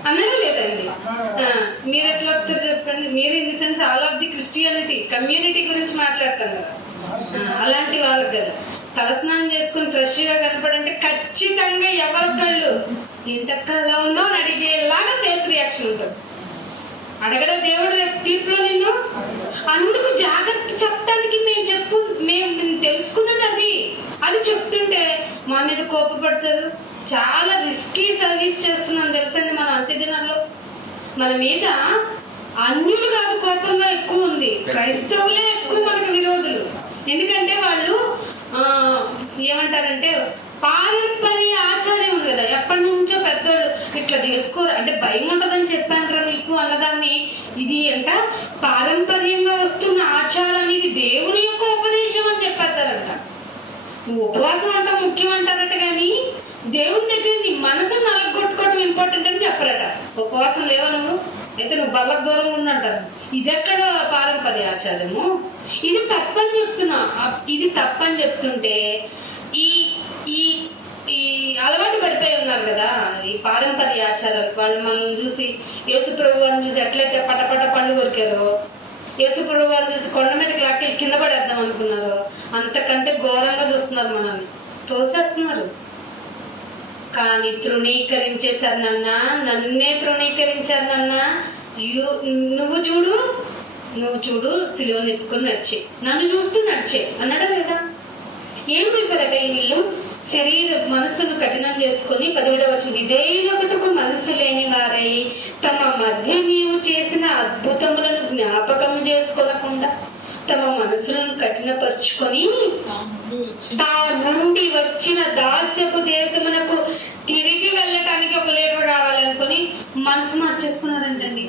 అన్నది లేదండి. మీరు ఎట్లా వస్తారు చెప్పండి? మీరు in the sense all of the Christianity community గురించి మాట్లాడతాం కదా, అలాంటి వాళ్ళకి కదా. తలస్నానం చేసుకుని ఫ్రెష్ గా కనపడంటే ఖచ్చితంగా ఎవరొకళ్ళు ఏంటక్క ఎలా ఉందో అని అడిగేలాగా ఫేస్ రియాక్షన్ ఉంటుంది. అడగడ దేవుడు రేపు తీర్పులో నిన్ను. అందుకు జాగ్రత్త చెప్పడానికి మేము తెలుసుకున్నది అది చెప్తుంటే మా మీద కోపపడతారు. చాలా రిస్కీ సర్వీస్ చేస్తున్నాం తెలుసండి మనం అంత్యదినాల్లో. మన మీద అన్యులు కాదు కోపంగా ఎక్కువ ఉంది, క్రైస్తవులే ఎక్కువ మనకు విరోధులు. ఎందుకంటే వాళ్ళు ఏమంటారంటే పారంపర్య ఆచార్యం ఉంది కదా, ఎప్పటి నుంచో పెద్దోళ్ళు ఇట్లా చేసుకోరు. అంటే భయం ఉంటదని చెప్పాను మీకు అన్నదాన్ని. ఇది అంట పారంపర్యంగా వస్తున్న ఆచారాన్ని, ఇది దేవుని యొక్క ఉపదేశం అని చెప్పేస్తారంట. ఉపవాసం అంట ముఖ్యం అంటారట, కానీ దేవుని దగ్గర నీ మనసు నలగొట్టుకోవడం ఇంపార్టెంట్ అని చెప్పరట. ఉపవాసం లేవా నువ్వు అయితే నువ్వు బల్లకు దూరంగా ఉన్నంటారు. ఇదెక్కడ పారంపర్య ఆచారము? ఇది తప్పని చెప్తున్నా. ఇది తప్పని చెప్తుంటే ఈ ఈ ఈ అలవాటు పడిపోయి ఉన్నారు కదా ఈ పారంపర్య ఆచారాలు. వాళ్ళు మనల్ని చూసి, యేసుప్రభు వారిని చూసి ఎట్లయితే పటపట పండు కొరికారో, యేసుప్రభు వారిని చూసి కొండ మీదకి లాక్కి కింద పడేద్దాం అనుకున్నారు, అంతకంటే ఘోరంగా చూస్తున్నారు మనల్ని, తోసేస్తున్నారు. కానీ తృణీకరించేశారు నన్నే తృణీకరించారు నువ్వు చూడు సిలువను ఎత్తుకుని నడిచే, నన్ను చూస్తూ నడిచే అన్నాడా లేదా? ఏం చేశారట ఈ వీళ్ళు? మనస్సును కఠినం చేసుకుని 17వ వచనం, విధేయులొకటకు మనస్సు లేని వారై తమ మధ్య నీవు చేసిన అద్భుతములను జ్ఞాపకం చేసుకోనకుండా తమ మనసులను కఠినపరుచుకొని తా నుండి వచ్చిన దాస్యపు దేశమునకు తిరిగి వెళ్ళటానికి ఒక లీడర్ కావాలనుకుని మనసు మార్చేసుకున్నారంటండి.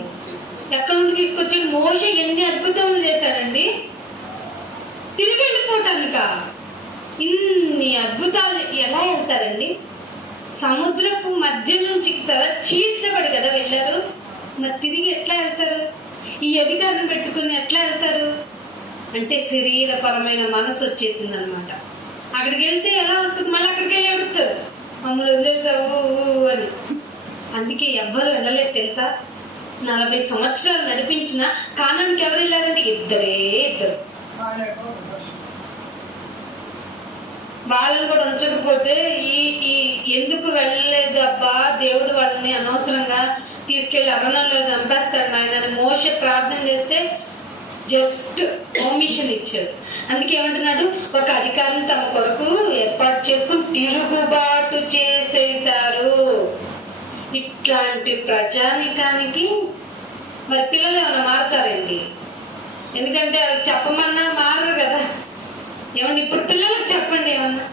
ఎక్కడి నుండి తీసుకొచ్చాడు? మోషే ఎన్ని అద్భుతములు చేశాడండి, తిరిగి వెళ్ళిపోవటానిక. ఇన్ని అద్భుతాలు ఎలా వెళ్తారండి? సముద్రపు మధ్య నుంచి చీల్చబడి కదా వెళ్ళారు. మరి తిరిగి ఎట్లా వెళ్తారు? ఈ అధికారం పెట్టుకుని ఎట్లా వెళ్తారు అంటే శరీరపరమైన మనసు వచ్చేసింది అనమాట. అక్కడికి వెళ్తే ఎలా వస్తుంది? మళ్ళీ అక్కడికి వెళ్ళి అడుగుతారు, మమ్మల్ని వదిలేసావు అని. అందుకే ఎవ్వరు వెళ్ళలేదు తెలుసా. 40 సంవత్సరాలు నడిపించిన కానానికి ఎవరు వెళ్ళారంటే ఇద్దరు. వాళ్ళని కూడా ఉంచకపోతే ఈ ఎందుకు వెళ్ళలేదు అబ్బా, దేవుడు వాళ్ళని అనవసరంగా తీసుకెళ్లి అరణ్యంలో చంపేస్తాడు నాయన మోషే ప్రార్థన చేస్తే జస్ట్ పర్మిషన్ ఇచ్చాడు. అందుకే ఏమంటున్నాడు? ఒక అధికారిని తమ కొరకు ఏర్పాటు చేసుకుని తిరుగుబాటు చేసేశారు. ఇట్లాంటి ప్రజానికానికి మరి పిల్లలు ఏమైనా మారుతారండి? ఎందుకంటే వాళ్ళకి చెప్పమన్నా మారరు కదా. ఏమన్నా ఇప్పుడు పిల్లలకు చెప్పండి, ఏమన్నా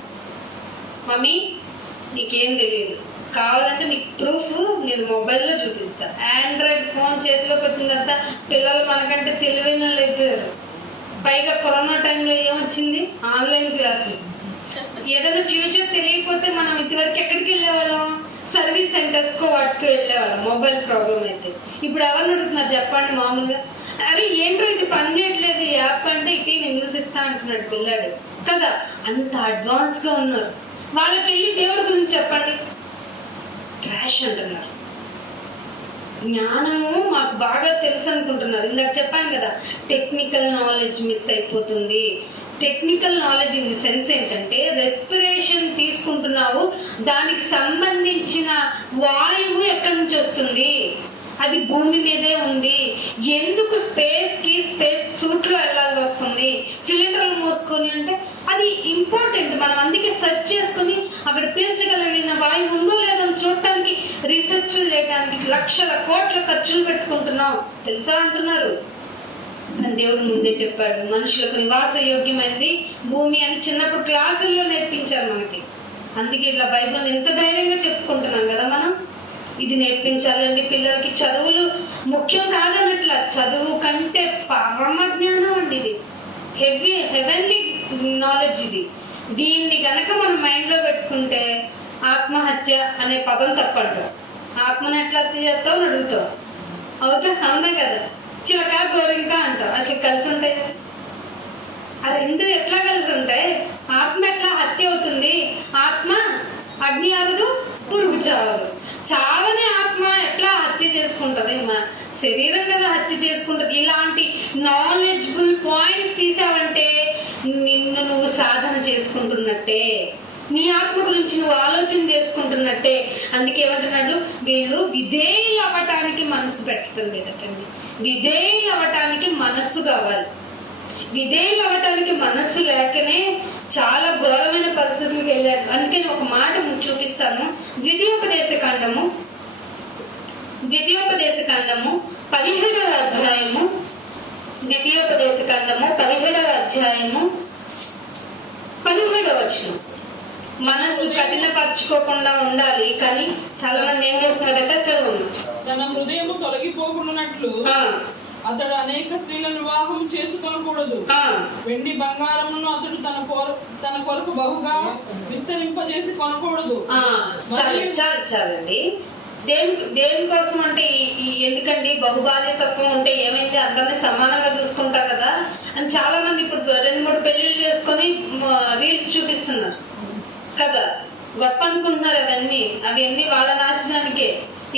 మమ్మీ నీకేం తెలియదు, కావాలంటే నీకు ప్రూఫ్ నేను మొబైల్లో చూపిస్తా. ఆండ్రాయిడ్ ఫోన్ చేతిలోకి వచ్చిన తర్వాత పిల్లలు మనకంటే తెలివైన వాళ్ళు అయిపోయారు. పైగా కరోనా టైంలో ఏమొచ్చింది? ఆన్లైన్ క్లాసులు. ఏదైనా ఫ్యూచర్ తెలియకపోతే మనం ఇదివరకు ఎక్కడికి వెళ్ళేవాళ్ళం? సర్వీస్ సెంటర్స్ కో వాటికి వెళ్ళేవాళ్ళం మొబైల్ ప్రాబ్లం అయితే. ఇప్పుడు ఎవరిని అడుగుతున్నారు చెప్పండి మామూలుగా? అరే ఏంటో ఇది పని చేయట్లేదు ఈ యాప్ అంటే ఇక నేను యూస్ ఇస్తా అంటున్నాడు పిల్లాడు కదా. అంత అడ్వాన్స్ గా ఉన్నారు. వాళ్ళకి వెళ్ళి దేవుడి గురించి చెప్పండి, ట్రాష్ అంటున్నారు. జ్ఞానము మాకు బాగా తెలుసు అనుకుంటున్నారు. ఇందాక చెప్పాను కదా, టెక్నికల్ నాలెడ్జ్ మిస్ అయిపోతుంది. Technical knowledge in the sense ఏంటంటే రెస్పిరేషన్ తీసుకుంటున్నావు, దానికి సంబంధించిన వాయువు ఎక్కడి నుంచి వస్తుంది? అది భూమి మీదే ఉంది. ఎందుకు స్పేస్ సూట్ లో వెళ్ళాల్సి వస్తుంది? సిలిండర్లు మోసుకొని అంటే అది ఇంపార్టెంట్. మనం అందుకే సెర్చ్ చేసుకుని అక్కడ పీల్చగలిగిన వాయువు ఉందో లేదో చూడటానికి రీసెర్చ్ చేయడానికి లక్షల కోట్ల ఖర్చులు పెట్టుకుంటున్నాం తెలుసా అంటున్నారు. కానీ దేవుడు ముందే చెప్పాడు, మనుషులకు నివాస యోగ్యమైనది భూమి అని చిన్నప్పుడు క్లాసుల్లో నేర్పించారు మనకి. అందుకే ఇట్లా బైబిల్ ఎంత ధైర్యంగా చెప్పుకుంటున్నాం కదా మనం. ఇది నేర్పించాలండి పిల్లలకి. చదువులు ముఖ్యం కాదన్నట్ల, చదువు కంటే పరమ జ్ఞానం అండి ఇది. హెవెన్లీ నాలెడ్జ్ ఇది. దీన్ని గనక మనం మైండ్ లో పెట్టుకుంటే ఆత్మహత్య అనే పదం తప్పంట. ఆత్మను ఎట్లా హత్య చేస్తావు అని అడుగుతావు, అవునా కదా. చిలక గోరింక అంటావు, అసలు కలిసి ఉంటాయి? ఆ రెండు ఎట్లా కలిసి ఉంటాయి? ఆత్మ ఎట్లా హత్య అవుతుంది? ఆత్మ అగ్ని ఆరదు, పురుగు చావదు. చావని ఆత్మ ఎట్లా హత్య చేసుకుంటది? శరీరం కదా హత్య చేసుకుంటది. ఇలాంటి నాలెడ్జబుల్ పాయింట్స్ తీసావంటే నిన్ను నువ్వు సాధన చేసుకుంటున్నట్టే, నీ ఆత్మ గురించి నువ్వు ఆలోచన చేసుకుంటున్నట్టే. అందుకే ఏమంటున్నాడు? వీళ్ళు విధేయులు అవ్వటానికి మనసు పెట్టడం లేదటండి. విధేయులు అవ్వటానికి మనస్సు కావాలి. విధేయులు అవ్వటానికి మనస్సు లేకనే చాలా ఘోరమైన పరిస్థితులకు వెళ్ళాడు. అందుకని ఒక మాట చూపిస్తాను. ద్వితీయోపదేశ కాండము 17వ అధ్యాయము, ద్వితీయోపదేశ కాండము 17వ అధ్యాయము 17వ వచనం. మనస్సు కఠినపరచుకోకుండా ఉండాలి. కానీ చాలా మంది ఏం చేస్తున్నారట? చదువు. తన హృదయము తొలగిపోకుండానట్లు అతడు అనేక స్త్రీలను వివాహం చేసుకొనకూడదు. వెండి బంగారమును అతడు తన కొరకు బహుగా విస్తరింపజేసి కొనకూడదు. చాలండి. దేనికోసం అంటే ఎందుకండి? బహుభార్యతత్వం ఉంటే ఏమైతే అందరినీ సమానంగా చూసుకుంటా కదా అని చాలా మంది ఇప్పుడు 2-3 పెళ్లిళ్ళు చేసుకొని రీల్స్ చూపిస్తున్నారు కదా. గొప్ప అనుకుంటున్నారు అవన్నీ వాళ్ళ నాశనానికే.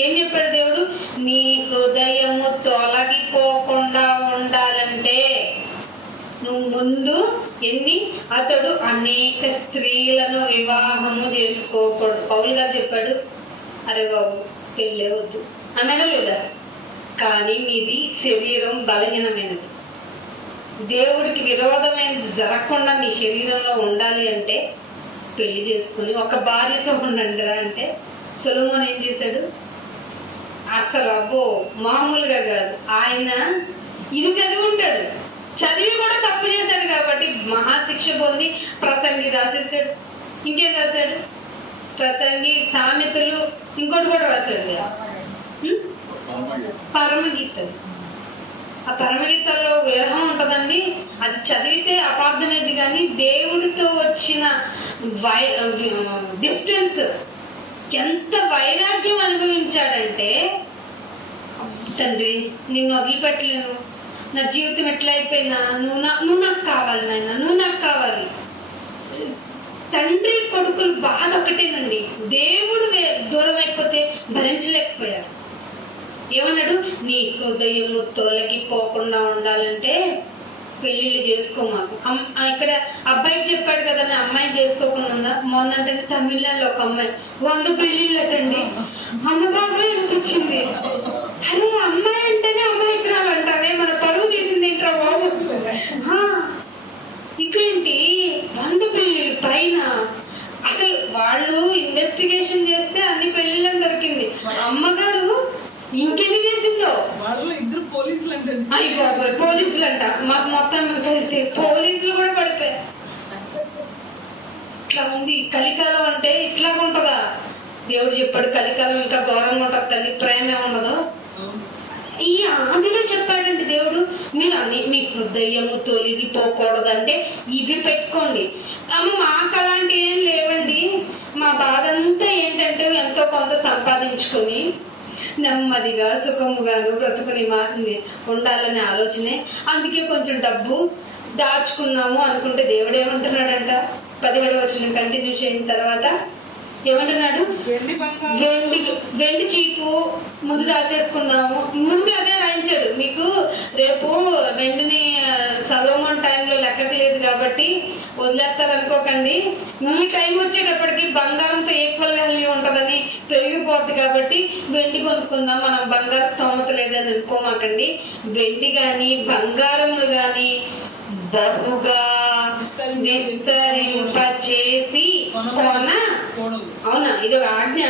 ఏం చెప్పాడు దేవుడు? నీ హృదయము తొలగిపోకుండా ఉండాలంటే నువ్వు ముందు అతడు అనేక స్త్రీలను వివాహము చేసుకోకూడదు. పౌలు గారు చెప్పాడు, అరే బాబు పెళ్ళే వద్దు అన్నాడా లేదా? కానీ మీది శరీరం బలహీనమైనది. దేవుడికి విరోధమైనది జరగకుండా మీ శరీరంలో ఉండాలి అంటే పెళ్లి చేసుకుని ఒక భార్యతో ఉండండి రా అంటే సొలొమోను ఏం చేశాడు? అసలు అబ్బో మామూలుగా కాదు. ఆయన ఇది చదివి ఉంటాడు, చదివి కూడా తప్పు చేశాడు కాబట్టి మహాశిక్ష పొంది ప్రసంగి రాసేసాడు. ఇంకేం రాశాడు? ప్రసంగి, సామెతలు, ఇంకోటి కూడా రాశాడు కదా, పరమగీతలు. ఆ పరమగీతల్లో విరహం ఉంటదండి. అది చదివితే అపార్థమైంది, కానీ దేవుడితో వచ్చిన డిస్టెన్స్, ఎంత వైరాగ్యం అనుభవించాడంటే, తండ్రి నిన్ను వదిలిపెట్టలేను, నా జీవితం ఎట్లా అయిపోయినా నువ్వు నాకు కావాలి నాయన, నువ్వు నాకు కావాలి. తండ్రి కొడుకులు బాధ ఒకటేనండి, దేవుడు దూరం అయిపోతే భరించలేకపోయారు. ఏమన్నాడు? నీ హృదయము తొలగిపోకుండా ఉండాలంటే పెళ్లిళ్ళు చేసుకో మాకు. ఇక్కడ అబ్బాయికి చెప్పాడు కదా, అమ్మాయిని చేసుకోకుండా ఉందా? మొన్నంటే తమిళనాడులో ఒక అమ్మాయి 100 పెళ్లిళ్ళు అటండి. అమ్మ బాబాయ్ అనిపించింది. అరే అమ్మాయి అంటేనే అమ్మాయికురాలు అంటావే, మన పరువు తీసింది ఏంట్రా బాబు. ఇంకేంటి 100 పెళ్లిళ్ళు పైన. అసలు వాళ్ళు ఇన్వెస్టిగేషన్ చేస్తే అన్ని పెళ్లిళ్ళని దొరికింది. అమ్మగారు ఇంకెన్ని చేసిందో. పోలీసులు అంట, మాకు మొత్తం కలిస్తే పోలీసులు కూడా పడిపోయారు. ఇట్లా ఉంది కలికాలం అంటే. ఇట్లా ఉంటదా? దేవుడు చెప్పాడు కలికాలం ఇంకా ఘోరంగా ఉంటది తల్లి, ప్రేమ ఉండదు. ఈ ఆదిలో చెప్పాడండి దేవుడు, మీరు అన్ని మీ హృదయము తొలగిపోకూడదంటే ఇవి పెట్టుకోండి. అమ్మ మాకు అలాంటివి ఏం లేవండి. మా బాధ అంతా ఏంటంటే ఎంతో కొంత సంపాదించుకొని నెమ్మదిగా సుఖముగాను బ్రతుకుని ఉండాలనే ఆలోచనే. అందుకే కొంచెం డబ్బు దాచుకున్నాము అనుకుంటే దేవుడు ఏమంటున్నాడంట? 17వ వచనం కంటిన్యూ చేసిన తర్వాత ఏమంటున్నాడు? వెండి చీపు ముందు దాచేసుకున్నాము. ముందు అదే రాయించాడు మీకు. రేపు వెండిని సొలొమోను టైంలో లెక్కకు లేదు కాబట్టి వదిలేస్తారు అనుకోకండి. మీ టైం వచ్చేటప్పటికి బంగారంతో ఈక్వల్ వాల్యూ ఉంటుందని పెరిగిపోద్ది కాబట్టి వెండి కొనుక్కుందాం, మనం బంగారు స్తోమత లేదని అనుకోమాకండి. వెండి గాని బంగారములు గాని బహుగా విస్తరింపచేసి కొన. అవునా? ఇదొక ఆజ్ఞ.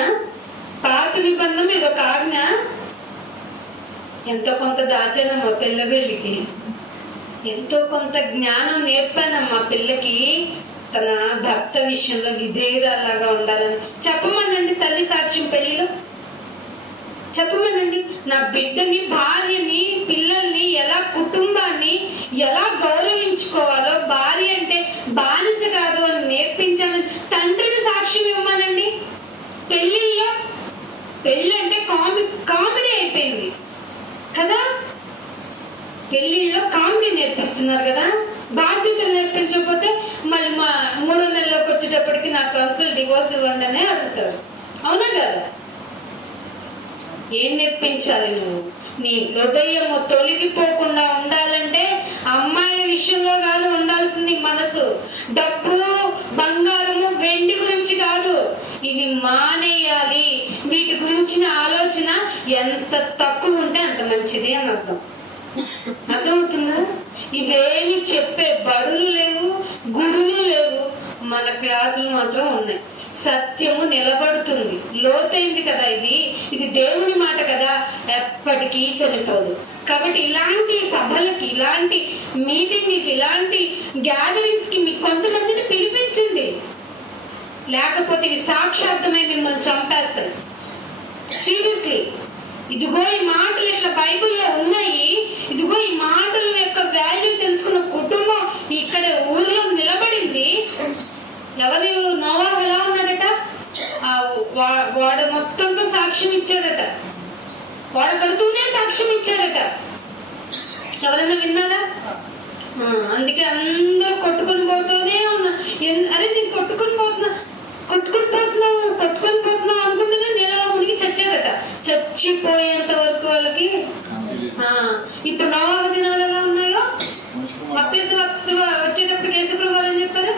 పాత నిబంధన ఇదొక ఆజ్ఞ. ఎంతో కొంత దాచానమ్మా పిల్లకి, ఎంతో కొంత జ్ఞానం నేర్పానమ్మా పిల్లకి. తన భర్త విషయంలో విధేయురాలాగా ఉండాలని చెప్పమనండి. తల్లి సాక్ష్యం పెళ్లిలో చెప్పమనండి. నా బిడ్డని, భార్యని, పిల్లల్ని ఎలా, కుటుంబాన్ని ఎలా గౌరవించుకోవాలో, భార్య అంటే బానిస కాదు అని నేర్పించాలని తండ్రిని సాక్ష్యం ఇవ్వమనండి. పెళ్లిలో పెళ్ళి అంటే కామెడీ అయిపోయింది కదా. పెళ్లిళ్ళలో కామెడీ నేర్పిస్తున్నారు కదా. బాధ్యతలు నేర్పించకపోతే మళ్ళీ మా 3 నెలలకు వచ్చేటప్పటికి నాకు అంకుల్ డివోర్స్ ఇవ్వండి అనే అడుగుతారు. అవునా కదా? ఏం నేర్పించాలి నువ్వు? నీ హృదయము తొలగిపోకుండా ఉండాలంటే అమ్మాయిల విషయంలో కాదు ఉండాల్సింది మనసు. డబ్బు, బంగారము, వెండి గురించి కాదు. ఇవి మానేయాలి. వీటి గురించిన ఆలోచన ఎంత తక్కువ ఉంటే అంత మంచిది అని అర్థం. అర్థమవుతుందా? ఇవేమి చెప్పే బడులు లేవు, గుడులు లేవు, మన క్లాసులు మాత్రం ఉన్నాయి. సత్యము నిలబడుతుంది. లోతైంది కదా ఇది దేవుని మాట కదా, ఎప్పటికీ చనిపోదు. కాబట్టి ఇలాంటి సభలకి, ఇలాంటి మీటింగ్లకి, ఇలాంటి గ్యాదరింగ్స్ కి మీకు కొంతమందిని పిలిపించండి. లేకపోతే ఇవి సాక్షార్థమై మిమ్మల్ని చంపేస్తాయి. సీరియస్లీ. ఇదిగో ఈ మాటలు ఇట్లా బైబిల్లో ఉన్నాయి, ఇదిగో ఈ మాటల యొక్క వాల్యూ తెలుసుకున్న కుటుంబం ఇక్కడ ఊర్లో నిలబడింది. ఎవరు? నోవాహు ఎలా ఉన్నాడట? వాడు మొత్తంతో సాక్ష్యం ఇచ్చాడట. వాడు కడుతూనే సాక్ష్యం ఇచ్చాడట. ఎవరైనా విన్నారా? అందుకే అందరూ కొట్టుకొని పోతూనే ఉన్నా. అరే నేను కొట్టుకొని పోతున్నావు అనుకుంటున్నా నీళ్ళలో మునిగి చచ్చాడట. చచ్చిపోయేంత వరకు వాళ్ళకి. ఇప్పుడు నోవాహు దినాలు ఎలా ఉన్నాయో వచ్చేటప్పుడు యేసుప్రభు అని చెప్పారు,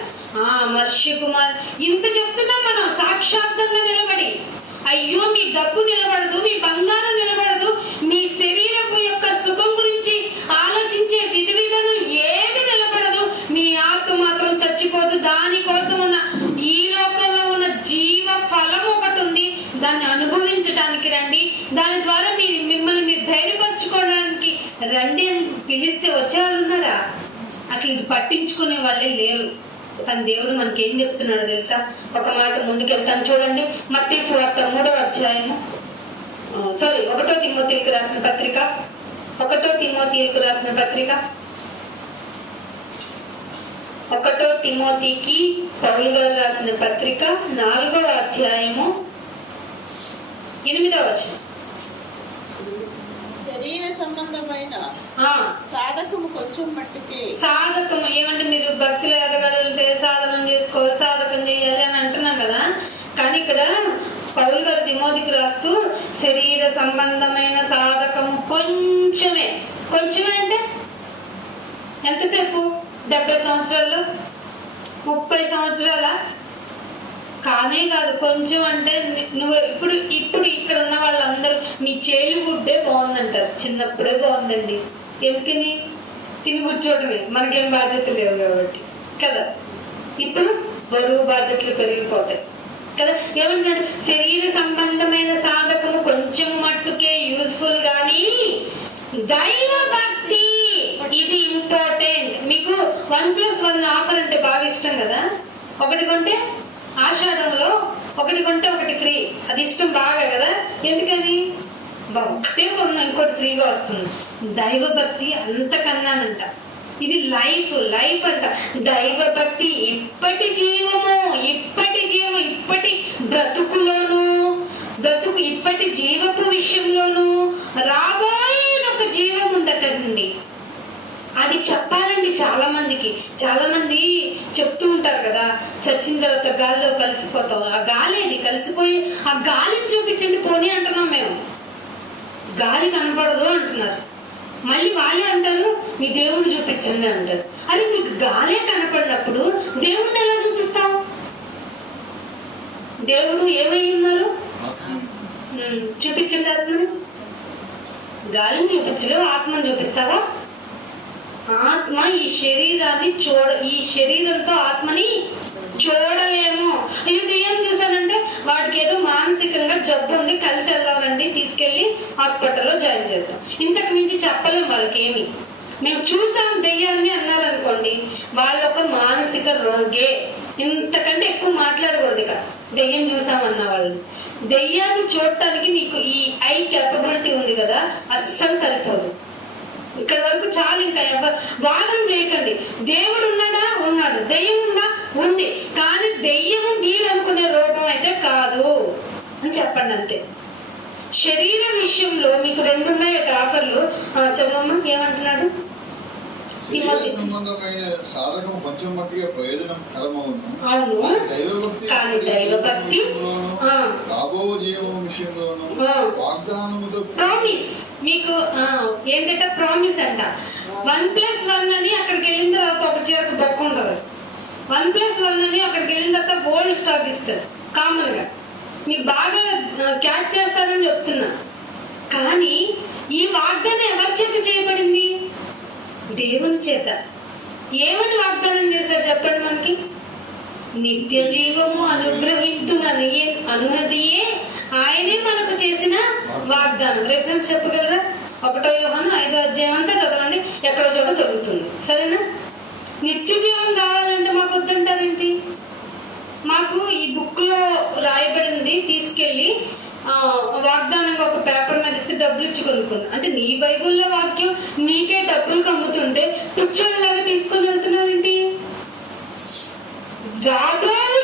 మర్షి కుమార్. ఇంత చెప్తున్నాం మనం సాక్షాత్తంగా నిలబడి. అయ్యో మీ డబ్బు నిలబడదు, మీ బంగారం నిలబడదు, మీ శరీరపు యొక్క సుఖం గురించి ఆలోచించే విధి విధానం ఏ అసలు ఇది పట్టించుకునే వాళ్ళే లేరు. కానీ దేవుడు మనకి ఏం చెప్తున్నాడు తెలుసా? ఒక మాట ముందుకెళ్తాను చూడండి. మత్తయి సువార్త 3వ అధ్యాయము 1 తిమోతికి రాసిన పత్రిక 1 తిమోతికి రాసిన పత్రిక 1 తిమోతికి పౌలు గారు రాసిన పత్రిక 4వ అధ్యాయము 8వ వచనం. శరీర సంబంధమైన సాధకము కొంచెం మట్టుకే. సాధకం ఏమంటే మీరు భక్తులు ఎదగలంటే సాధనం చేసుకోవాలి, సాధకం చేయాలి అని అంటున్నాం కదా. కానీ ఇక్కడ పౌలు గారు తిమోతికి రాస్తూ శరీర సంబంధమైన సాధకము కొంచెమే. కొంచెమే అంటే ఎంతసేపు? 70 సంవత్సరాలు, 30 సంవత్సరాల? కానే కాదు. కొంచెం అంటే నువ్వు ఇప్పుడు ఇక్కడ ఉన్న వాళ్ళందరూ మీ చైల్డ్హుడ్డే బాగుందంటారు, చిన్నప్పుడే బాగుందండి. ఎందుకని? తిని కూర్చోవడమే, మనకేం బాధ్యత లేవు కాబట్టి కదా. ఇప్పుడు బరువు బాధ్యతలు పెరిగిపోతాయి కదా. ఏమంటాడు? శరీర సంబంధమైన సాధకము కొంచెం మట్టుకే యూజ్ఫుల్ గాని దైవ భక్తి ఇది ఇంపార్టెంట్. మీకు 1+1 ఆఫర్ అంటే బాగా ఇష్టం కదా. ఒకటి కొంటే ఆషాఢంలో ఒకటి కొంటే ఒకటి ఫ్రీ, అది ఇష్టం బాగా కదా. ఎందుకని? ఒకటే కొన్నా ఇంకోటి ఫ్రీగా వస్తుంది. దైవ భక్తి అంతకన్నానంట. ఇది లైఫ్ అంట. దైవ భక్తి ఇప్పటి జీవము, ఇప్పటి బ్రతుకులోను, ఇప్పటి జీవపు విషయంలోను రాబోయేది ఒక జీవం ఉందటండి. అది చెప్పాలండి చాలా మందికి. చాలా మంది చెప్తూ ఉంటారు కదా, చచ్చిన తర్వాత గాలిలో కలిసిపోతాం. ఆ గాలి అది కలిసిపోయి ఆ గాలిని చూపించండి పోనీ అంటున్నాం మేము. గాలి కనపడదు అంటున్నారు. మళ్ళీ వాళ్ళే అంటారు మీ దేవుడు చూపించండి అంటారు. అరే మీకు గాలే కనపడినప్పుడు దేవుడిని ఎలా చూపిస్తావు? దేవుడు ఏమై ఉన్నారు? చూపించండి ఆత్మని. గాలిని చూపించలేవు, ఆత్మని చూపిస్తావా? ఆత్మ ఈ శరీరాన్ని ఈ శరీరంతో ఆత్మని చూడలేము. అయ్యో దెయ్యం చూసానంటే వాడికి ఏదో మానసికంగా జబ్బు ఉంది, కలిసి వెళ్దామండి, తీసుకెళ్లి హాస్పిటల్లో జాయిన్ చేద్దాం. ఇంతకు మించి చెప్పలేము వాళ్ళకి ఏమి. మేము చూసాం దెయ్యాన్ని అన్నారనుకోండి, వాళ్ళ ఒక మానసిక రోగే. ఇంతకంటే ఎక్కువ మాట్లాడకూడదు. ఇక దెయ్యం చూసామన్న వాళ్ళు. దెయ్యాన్ని చూడటానికి నీకు ఈ ఐ కేపబిలిటీ ఉంది కదా, అస్సలు సరిపోదు. ఇక్కడ వరకు చాలు. ఇంకా వాదం చేయకండి. దేవుడు ఉన్నాడా? ఉన్నాడు. దెయ్యం ఉందా? ఉంది. కానీ దెయ్యము మీరు అనుకునే రూపం అయితే కాదు అని చెప్పండి అంతే. శరీర విషయంలో మీకు 2 ఉన్నాయట ఆఫర్లు. చదవమ్మా ఏమంటున్నాడు? సంబంధమైన సాధకం కొంచెం మట్టిగా ప్రయోజనకరమవును. అవును. కానీ దైవభక్తి రాబో జీవం విషయంలోను వాగ్దానముతో ప్రామిస్. మీకు ఏంటంటే ప్రామిస్ అంట. 1+1 అని అక్కడికి వెళ్ళిన తర్వాత ఒక చీరకు బొక్క ఉండదు. 1+1 అని అక్కడికి వెళ్ళిన తర్వాత గోల్డ్ స్టాక్ ఇస్తారు కామన్ గా. మీకు బాగా క్యాచ్ చేస్తారని చెప్తున్నా. కానీ ఈ వాగ్దానం ఎవరి చేత చేయబడింది? దేవుని చేత. ఏమని వాగ్దానం చేశాడు చెప్పండి మనకి? నిత్య జీవము అనుగ్రహించునని అనున్నదియే ఆయనే మనకు చేసిన వాగ్దానం. రిఫరెన్స్ చెప్పగలరా? 1 యోహాను 5వ అధ్యాయం అంతా చదవండి, ఎక్కడో చోట దొరుకుతుంది. సరేనా? నిత్య జీవం కావాలంటే మాకు వద్దంటారేంటి? మాకు ఈ బుక్ లో రాయబడింది తీసుకెళ్లి వాగ్దానంగా ఒక పేపర్ మీద ఇస్తే డబ్బులు ఇచ్చి కొనుక్కున్నా. అంటే నీ బైబుల్లో వాక్యం నీకే డబ్బులు కమ్ముతుంటే పిచ్చోళ్ళలాగా తీసుకొని వెళ్తున్నావేంటి? రాబోవు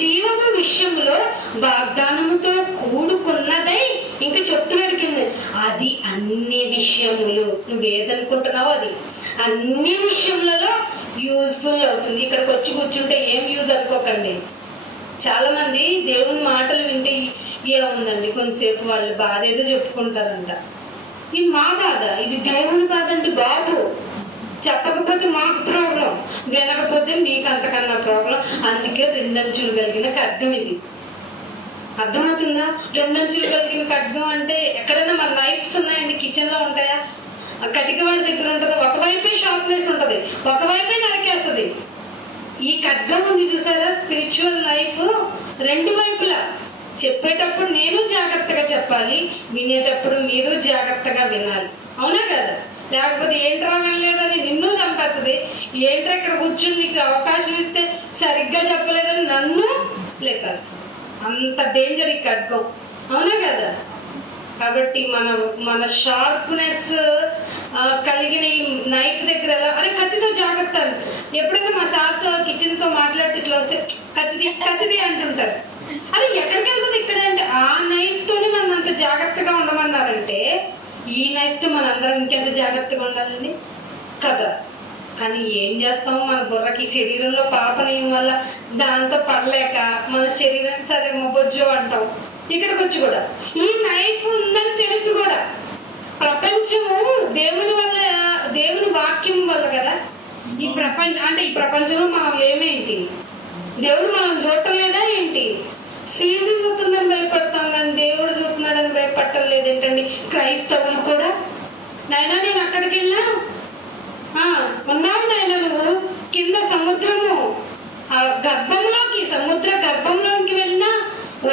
జీవము విషయంలో వాగ్దానముతో కూడుకున్నదై ఇంకా చెప్తున్నాడు కింద. అది అన్ని విషయములు, నువ్వేదనుకుంటున్నావు అది అన్ని విషయములలో యూజ్ఫుల్ అవుతుంది. ఇక్కడికి వచ్చి కూర్చుంటే ఏం యూజ్ అనుకోకండి. చాలా మంది దేవుని మాటలు వింటే ఏముందండి కొంతసేపు వాళ్ళు బాధ ఏదో చెప్పుకుంటారంట. ఇది మా బాధ, ఇది దేవుని బాధ అండి బాబు. చెప్పకపోతే మాకు ప్రాబ్లం, వినకపోతే మీకు అంతకన్నా ప్రాబ్లం. అందుకే 2 అంచులు కలిగిన ఖడ్గం ఇది. అర్థమవుతుందా? 2 అంచులు కలిగిన ఖడ్గం అంటే ఎక్కడైనా మన నైఫ్స్ ఉన్నాయండి, కిచెన్ లో ఉంటాయా? కటికవాడి దగ్గర ఉంటుంది, ఒకవైపే షార్ప్నెస్ ఉంటుంది, ఒకవైపే నరికేస్తుంది. ఈ ఖడ్గం ఉంది చూసారా? స్పిరిచువల్ లైఫ్ 2 వైపులా. చెప్పేటప్పుడు నేను జాగ్రత్తగా చెప్పాలి, వినేటప్పుడు మీరు జాగ్రత్తగా వినాలి. అవునా కదా? లేకపోతే ఏంట్రా వినలేదని నిన్ను చంపేస్తుంది, ఏంట్రా ఇక్కడ కూర్చుని నీకు అవకాశం ఇస్తే సరిగ్గా చెప్పలేదని నన్ను లేపేస్తుంది. అంత డేంజర్ ఈ ఖడ్గం, అవునా కదా? కాబట్టి మన షార్ప్నెస్ కలిగిన ఈ నైఫ్ దగ్గర అరే కత్తితో జాగ్రత్త. ఎప్పుడైనా మా సార్తో కిచెన్ తో మాట్లాడితే ఇట్లా వస్తే కత్తిది అంటుంటారు. అది ఎక్కడికి వెళ్తుంది ఇక్కడ అంటే ఆ నైఫ్ తోనే నన్ను అంత జాగ్రత్తగా ఉండమన్నారంటే ఈ నైఫ్ తో మనందరం ఇంకెంత జాగ్రత్తగా ఉండాలండి కదా. కానీ ఏం చేస్తాము, మన బుర్రకి శరీరంలో పాపనయం వల్ల దాంతో పడలేక మన శరీరం సరే మొబొజ్జో అంటాం. ఇక్కడికి వచ్చి కూడా ఈ నైఫ్ ఉందని తెలిసి కూడా ప్రపంచము దేవుని వాక్యం వల్ల కదా ఈ ప్రపంచం అంటే ఈ ప్రపంచంలో మనం ఏమేంటి, దేవుడు మనం చూడటం లేదా ఏంటి? సీజీ చూస్తుందని భయపడతాం కానీ దేవుడు చూస్తున్నాడని భయపడటం లేదేంటండి క్రైస్తవులు కూడా. నాయనా నేను అక్కడికి వెళ్ళినా ఉన్నావు నాయన, నువ్వు కింద సముద్రము ఆ గర్భంలోకి సముద్ర గర్భంలోకి వెళ్ళినా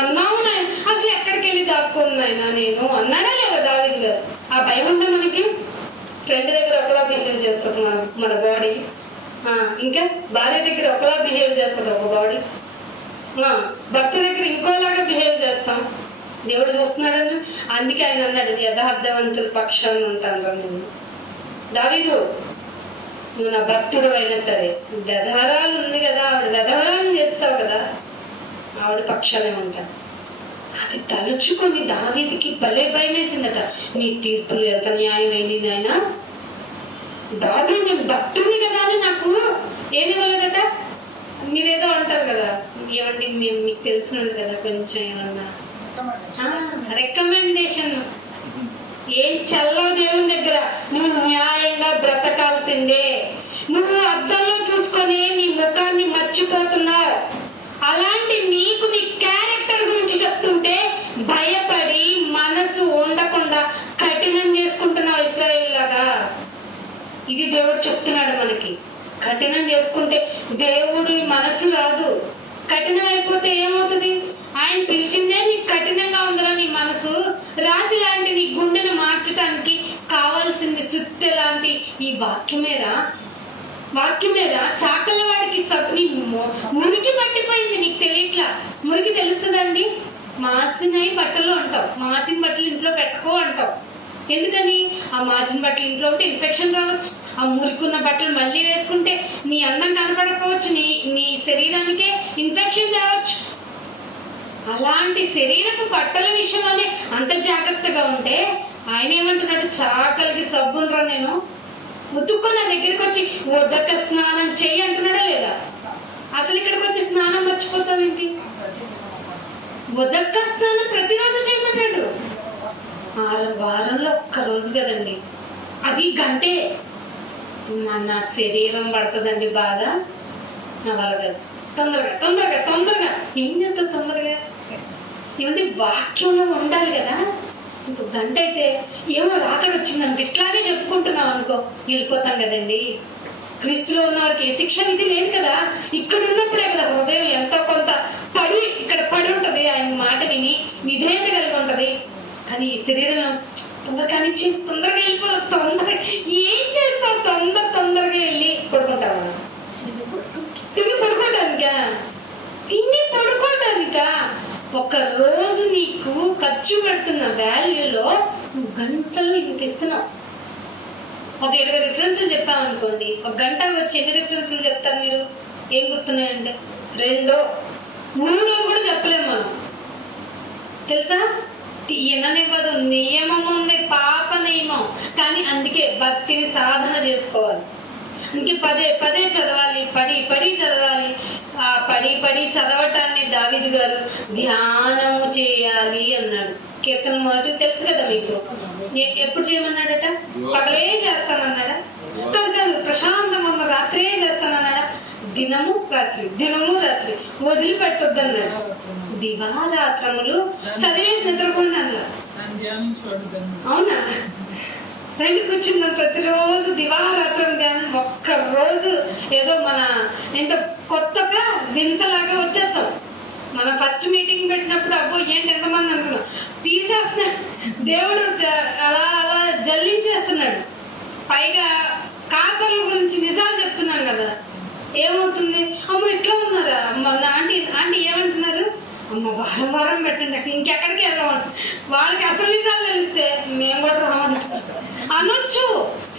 ఉన్నావు నాయన, అసలు ఎక్కడికి వెళ్ళి దాక్కున్నాయినా నేను అన్నాడా లేదా దావీదు గారు? ఆ భయం ఉందా మనకి? ఫ్రెండ్ దగ్గర ఒకలా బిహేవ్ చేస్తుంది మన బాడీ, ఇంకా భార్య దగ్గర ఒకలా బిహేవ్ చేస్తుంది ఒక బాడీ, భర్త దగ్గర ఇంకోలాగా బిహేవ్ చేస్తాం. దేవుడు చూస్తున్నాడని అందుకే ఆయన అన్నాడు యథార్థవంతుల పక్షాన్ని ఉంటాను నేను. దావీదు నువ్వు నా భక్తుడు అయినా సరే వ్యధవరాలు ఉంది కదా, ఆవిడ వ్యధవరాలు చేస్తావు కదా, ఆవిడ పక్షానే ఉంటాను. అది తలుచుకొని దావీదుకి భలే భయం వేసిందట. నీ తీర్పులు ఎంత న్యాయమైంది ఆయన బాబు, నేను భక్తుడిని కదా అని నాకు ఏమి ఇవ్వలేదట. మీరేదో అంటారు కదా, ఏమండి మేము మీకు తెలిసినది కదా కొంచెం ఏమన్నా రికమెండేషన్ ఏం చల్లవు దేవుని దగ్గర. నువ్వు న్యాయంగా బ్రతకాల్సిందే. నువ్వు అద్దంలో చూసుకొని నీ ముఖాన్ని మర్చిపోతున్నావు. అలాంటి నీకు నీ క్యారెక్టర్ గురించి చెప్తుంటే భయపడి మనసు ఉండకుండా కఠినం చేసుకుంటున్నావు ఇశ్రాయేలు లాగా. ఇది దేవుడు చెప్తున్నాడు మనకి. కఠినం చేసుకుంటే దేవుడి మనసు రాదు. కఠినం అయిపోతే ఏమవుతుంది? ఆయన పిలిచిందే నీకు కఠినంగా ఉందిరా నీ మనసు. రాతి లాంటి నీ గుండెను మార్చడానికి కావాల్సింది సుత్తె లాంటి ఈ వాక్యమేరా. చాకల వాడికి నీ మురికి పట్టిపోయింది, నీకు తెలియట్లా. మురికి తెలుస్తుందండి? మాసినవి బట్టలు అంటావు, మాసిన బట్టలు ఇంట్లో పెట్టుకో అంటావు. ఎందుకని? ఆ మాసిన బట్టలు ఇంట్లో ఉంటే ఇన్ఫెక్షన్ రావచ్చు. ఆ మురికున్న బట్టలు మళ్ళీ వేసుకుంటే నీ అందం కనపడకపోవచ్చు, నీ శరీరానికే ఇన్ఫెక్షన్ తేవచ్చు. అలాంటి శరీరపు బట్టల విషయంలోనే అంత జాగ్రత్తగా ఉంటే ఆయన ఏమంటున్నాడు? చాకలికి సబ్బునరా నేను ఉతుక్కొని నా దగ్గరికి వచ్చి ఉదక స్నానం చెయ్యి అంటున్నాడా లేదా? అసలు ఇక్కడికి వచ్చి స్నానం మర్చిపోతావేంటి? ఉదక స్నానం ప్రతిరోజు చేయమంటాడు. వారంలో ఒక్క రోజు కదండి, అది గంటే. మన శరీరం పడుతుందండి బాధ, నా వల్ల కాదు. తొందరగా ఏం చేస్తా తొందరగా ఏమంటే వాక్యంలో ఉండాలి కదా. ఇంకో గంట అయితే ఏమో రాకడ వచ్చిందనుకో ఇట్లాగే చెప్పుకుంటున్నాం అనుకో వెళ్ళిపోతాం కదండి. క్రీస్తులో ఉన్న వారికి ఏ శిక్ష విధి లేదు కదా. ఇక్కడ ఉన్నప్పుడే కదా హృదయం ఎంతో కొంత ఇక్కడ పడి ఉంటది, ఆయన మాట విని విధేయత కలిగి ఉంటది. కానీ ఈ శరీరం తొందరగా వెళ్ళిపోతాం. తొందరగా ఏం చేస్తావు? తొందరగా వెళ్ళి పడుకుంటావా? తిని పడుకోవడానికా? ఒక రోజు నీకు ఖర్చు పెడుతున్న వాల్యూలో గంటలు ఇంక ఇస్తున్నావు. ఒక 20 రిఫరెన్సులు చెప్పామనుకోండి, ఒక గంట వచ్చి ఎన్ని రిఫరెన్సులు చెప్తారు మీరు? ఏం గుర్తున్నాయంటే 2, 3 కూడా చెప్పలేము మనం. తెలుసా? ఈయననివ్వదు, నియమం ఉంది, పాప నియమం. కానీ అందుకే భక్తిని సాధన చేసుకోవాలి. అందుకే పదే చదవాలి, పడి చదవాలి. ఆ పడి చదవటాన్ని దావీదు గారు ధ్యానము చేయాలి అన్నాడు. కీర్తన మొదటి తెలుసు కదా మీకు. ఎప్పుడు చేయమన్నాడట? పగలే చేస్తానన్నాడా? కాదు, ప్రశాంతంగా ఉన్న రాత్రే చేస్తానన్నాడా? దినము రాత్రి వదిలిపెట్టొద్దన్నాడు. దివారాత్రములు చదివేసి నిద్రపోండి అన్నా. అవునా? రెండు కూర్చున్నాం ప్రతిరోజు దివారాత్రం ధ్యానం. ఒక్క రోజు ఏదో మన ఏంటో కొత్తగా వింతలాగా వచ్చేస్తాం. మన ఫస్ట్ మీటింగ్ పెట్టినప్పుడు అబ్బో ఏంటి ఎంతమంది అనుకున్నాం, తీసేస్తున్నాడు దేవుడు. అలా జల్లించేస్తున్నాడు. పైగా కాపర్ల గురించి నిజాలు చెప్తున్నాం కదా, ఏమవుతుంది? అమ్మ ఇట్లా ఉన్నారా మన ఆంటీ ఏమంటున్నారు? అమ్మ వారం వారం పెట్టండి, అసలు ఇంకెక్కడికి వెళ్ళమంట. వాళ్ళకి అసలు నిజాలు తెలిస్తే మేము కూడా రామంటారు అనొచ్చు.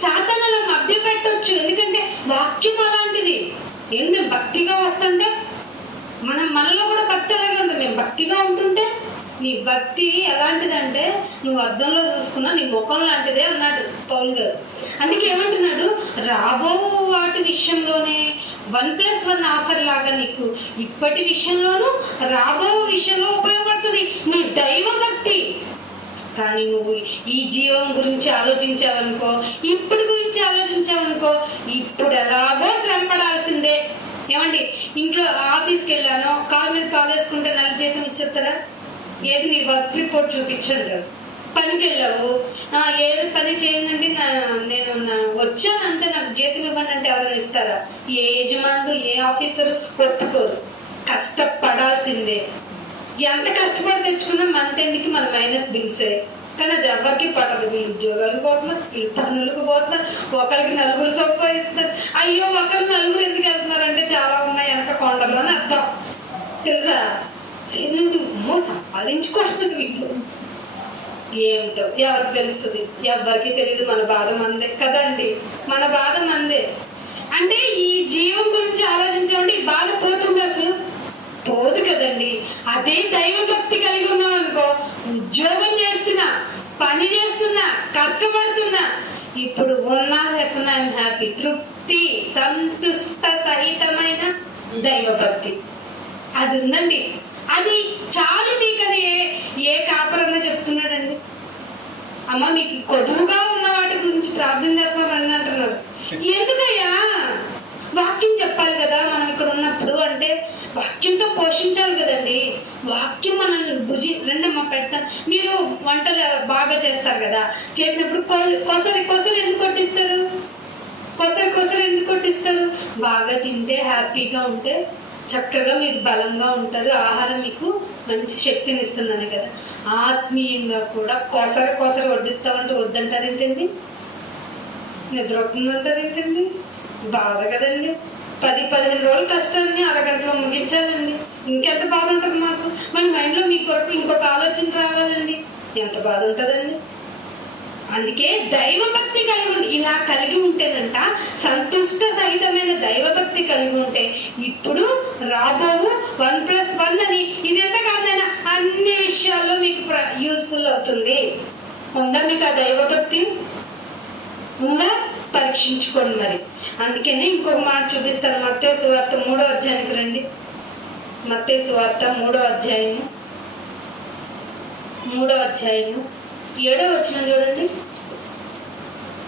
సాతానులో మభ్య పెట్టొచ్చు, ఎందుకంటే వాక్యం అలాంటిది. ఏంటి మేము భక్తిగా వస్తుంటే మనలో కూడా భక్తి అలాగే ఉంటుంది. మేము భక్తిగా ఉంటుంటే నీ భక్తి ఎలాంటిదంటే నువ్వు అద్దంలో చూసుకున్నా నీ ముఖం లాంటిదే అన్నాడు పౌల్ గారు. అందుకే ఏమంటున్నాడు? రాబో వాటి విషయంలోనే 1+1 ఆఫర్ లాగా నీకు ఇప్పటి విషయంలోనూ రాబో విషయంలో ఉపయోగపడుతుంది నీ దైవ భక్తి. కానీ నువ్వు ఈ జీవం గురించి ఆలోచించావనుకో, ఇప్పుడు గురించి ఆలోచించావనుకో, ఇప్పుడు ఎలాగో శ్రమ పడాల్సిందే. ఏమండి, ఇంట్లో ఆఫీస్కి వెళ్ళాను, కాలు మీద కాలు వేసుకుంటే నెల జీతం ఇచ్చేస్తారా? ఏది నీ వర్క్ రిపోర్ట్ చూపించండి. పనికి వెళ్ళావు, ఏది పని చేయండి, నేను వచ్చాను అంతే, నాకు జీతం ఇవ్వండి అంటే ఎవరైనా ఇస్తారా? ఏ యజమానుడు ఏ ఆఫీసర్ ఒప్పుకోరు. కష్టపడాల్సిందే. ఎంత కష్టపడి తెచ్చుకున్నా మంత్ ఎండ్కి మన మైనస్ బిల్సే. కానీ అది ఎవరికి పడదు. వీళ్ళు ఉద్యోగాలకు పోతున్నారు, వీళ్ళు పనులకు పోతున్నారు, ఒకరికి నలుగురు సంపాదిస్తారు. అయ్యో ఒకరు నలుగురు ఎందుకు వెళ్తున్నారంటే చాలా ఉన్నాయి వెనక కొండలు అని అర్థం, తెలుసా? సంపాదించుకోవడం వీళ్ళు ఏమిటో ఎవరికి తెలుస్తుంది? ఎవరికి తెలియదు. మన బాధ మందే కదండి, మన బాధ మందే. అంటే ఈ జీవం గురించి ఆలోచించామంటే ఈ బాధ పోతుంది? అసలు పోదు కదండి. అదే దైవ భక్తి కలిగి ఉన్నాం అనుకో, ఉద్యోగం చేస్తున్నా, పని చేస్తున్నా, కష్టపడుతున్నా, ఇప్పుడు ఉన్నా లేకున్నా ఐఎమ్ హ్యాపీ, తృప్తి, సంతుష్ట సహితమైన దైవ భక్తి అది ఉందండి. అది చాలు మీకని ఏ కాపరన్నా చెప్తున్నాడండి? అమ్మ మీకు కొదువుగా ఉన్న వాటి గురించి ప్రార్థన చేస్తారని అంటున్నారు. ఎందుకయ్యా? వాక్యం చెప్పాలి కదా మనం ఇక్కడ ఉన్నప్పుడు. అంటే వాక్యంతో పోషించాలి కదండి. వాక్యం మనల్ని రెండమ్మా పెడతాను. మీరు వంటలు బాగా చేస్తారు కదా, చేసినప్పుడు కొసలు ఎందుకు కొట్టిస్తారు? కొసలు ఎందుకు కొట్టిస్తారు? బాగా తింటే హ్యాపీగా ఉంటే చక్కగా మీరు బలంగా ఉంటారు, ఆహారం మీకు మంచి శక్తిని ఇస్తుందని కదా. ఆత్మీయంగా కూడా కొసరు వడ్డిస్తామంటే వద్దంటారు ఏంటండి? నిద్ర వస్తుందంటారు ఏంటండి? బాధ కదండి. 10-15 రోజులు కష్టాన్ని అరగంటలో ముగించాలండి. ఇంకెంత బాధ ఉంటుంది మాకు? మన మైండ్లో మీ కొరకు ఇంకొక ఆలోచన రావాలండి, ఎంత బాధ ఉంటుందండి. అందుకే దైవ భక్తి కలిగి ఇలా కలిగి ఉంటేనంట, సంతుష్ట సహితమైన దైవ భక్తి కలిగి ఉంటే ఇప్పుడు రాబో 1+1 అని ఇదంతా కాదైనా అన్ని విషయాల్లో మీకు యూస్ఫుల్ అవుతుంది. ఉందా మీకు ఆ దైవ భక్తి? ఉందా? పరీక్షించుకోండి మరి. అందుకనే ఇంకొక మాట చూపిస్తాను. మత్తయి సువార్త 3వ అధ్యాయానికి రండి. మత్తయి సువార్త 3వ అధ్యాయము 7వ వచనం చూడండి.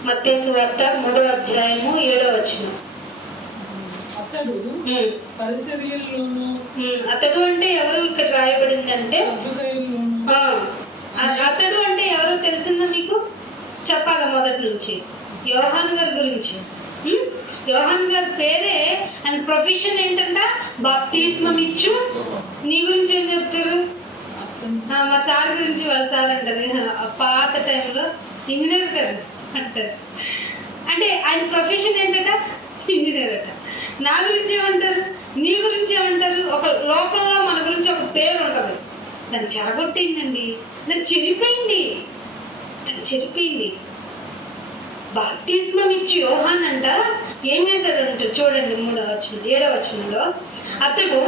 మత్తయి సువార్త 3వ అధ్యాయము 7వ వచనం. అతడు పరిసర్యల్లోను, అతడు అంటే ఎవరు ఇక్కడ రాయబడింది అంటే? అతడు అంటే ఎవరో తెలిసిందా మీకు? చెప్పాలా మొదటి నుంచి? యోహాన్ గారి గురించి. యోహాన్ గారి పేరే అండ్ ప్రొఫెషన్ ఏంటంట? బాప్తిస్మం ఇచ్చు. నీ గురించి ఏం చెప్తారు? మా సార్ గురించి వాళ్ళ సార్ అంటారు, పాత టైంలో ఇంజనీర్ గారు అంటారు. అంటే ఆయన ప్రొఫెషన్ ఏంటట? ఇంజనీర్ అట. నా గురించి ఏమంటారు? నీ గురించి ఏమంటారు? ఒక లోకంలో మన గురించి ఒక పేరు ఉంటుంది, దాన్ని చెరగొట్టిందండి, దాన్ని చెరిపోయింది. బాప్తిస్మం ఇచ్చి యోహాన్ అంట ఏం చేశాడంట చూడండి. 7వ వచనంలో అతడు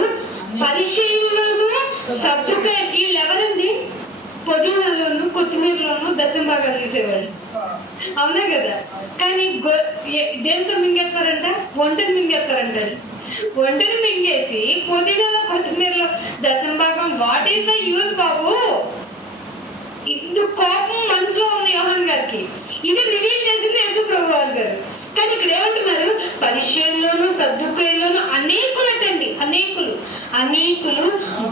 పరిచయంలోను సద్దుకాయ, వీళ్ళెవరండి? పుదీనాలోను కొత్తిమీరలోను దశంభాగాలు తీసేవాళ్ళు, అవునా కదా? కానీ దేంతో మింగేస్తారంట? ఒంటరి మింగేస్తారంటారు. ఒంటరి మింగేసి పుదీనాలో కొత్తిమీరలో దశంభాగం. వాట్ ఈస్ ద యూజ్ బాబు? ఇందు కోపం మనసులో ఉంది యోహాన్ గారికి. ఇది రివీల్ చేసింది యేసు ప్రభు వారు గారు. కానీ ఇక్కడ ఏమంటున్నారు? పరిచయంలోను సద్దుకాయలోను అనేకులటండి, అనేకులు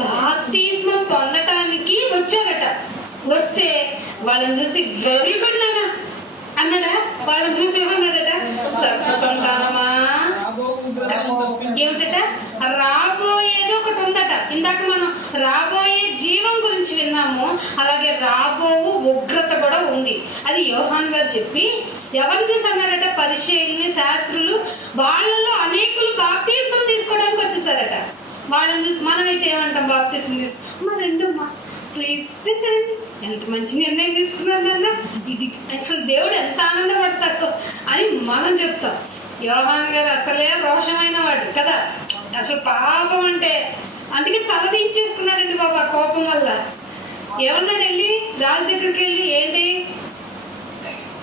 బాప్తిస్మం పొందటానికి వచ్చారట. వస్తే వాళ్ళని చూసి వెరీ గుడ్ నాన్న అన్నాడా? వాళ్ళని చూసి ఏమన్నాడట? సర్వసంతానమా ఏమిటట? రాబోయేది ఒకటి ఉందట. ఇందాక మనం రాబోయే జీవం గురించి విన్నాము, అలాగే రాబోవు ఉగ్రత కూడా ఉంది. అది యోహాన్ గారు చెప్పి ఎవరు చూసి అన్నారట? పరిచయుల్ని, శాస్త్రులు, వాళ్ళలో అనేకులు బాప్తిస్మం తీసుకోవడానికి వచ్చేసారట. వాళ్ళని చూసి మనమైతే ఏమంటాం? బాప్తిస్మం మా రెండమ్మా ప్లీజ్ రండి, ఎంత మంచి నిర్ణయం తీసుకున్నారన్న, ఇది అసలు దేవుడు ఎంత ఆనందపడతాడు అని మనం చెప్తాం. యోహాన్ గారు అసలే రోషమైన వాడు కదా, అసలు పాపం అంటే అందుకే తల దించేసుకున్నాడండి బాబా కోపం వల్ల. ఏమన్నాడు? వెళ్ళి రాజు దగ్గరికి వెళ్ళి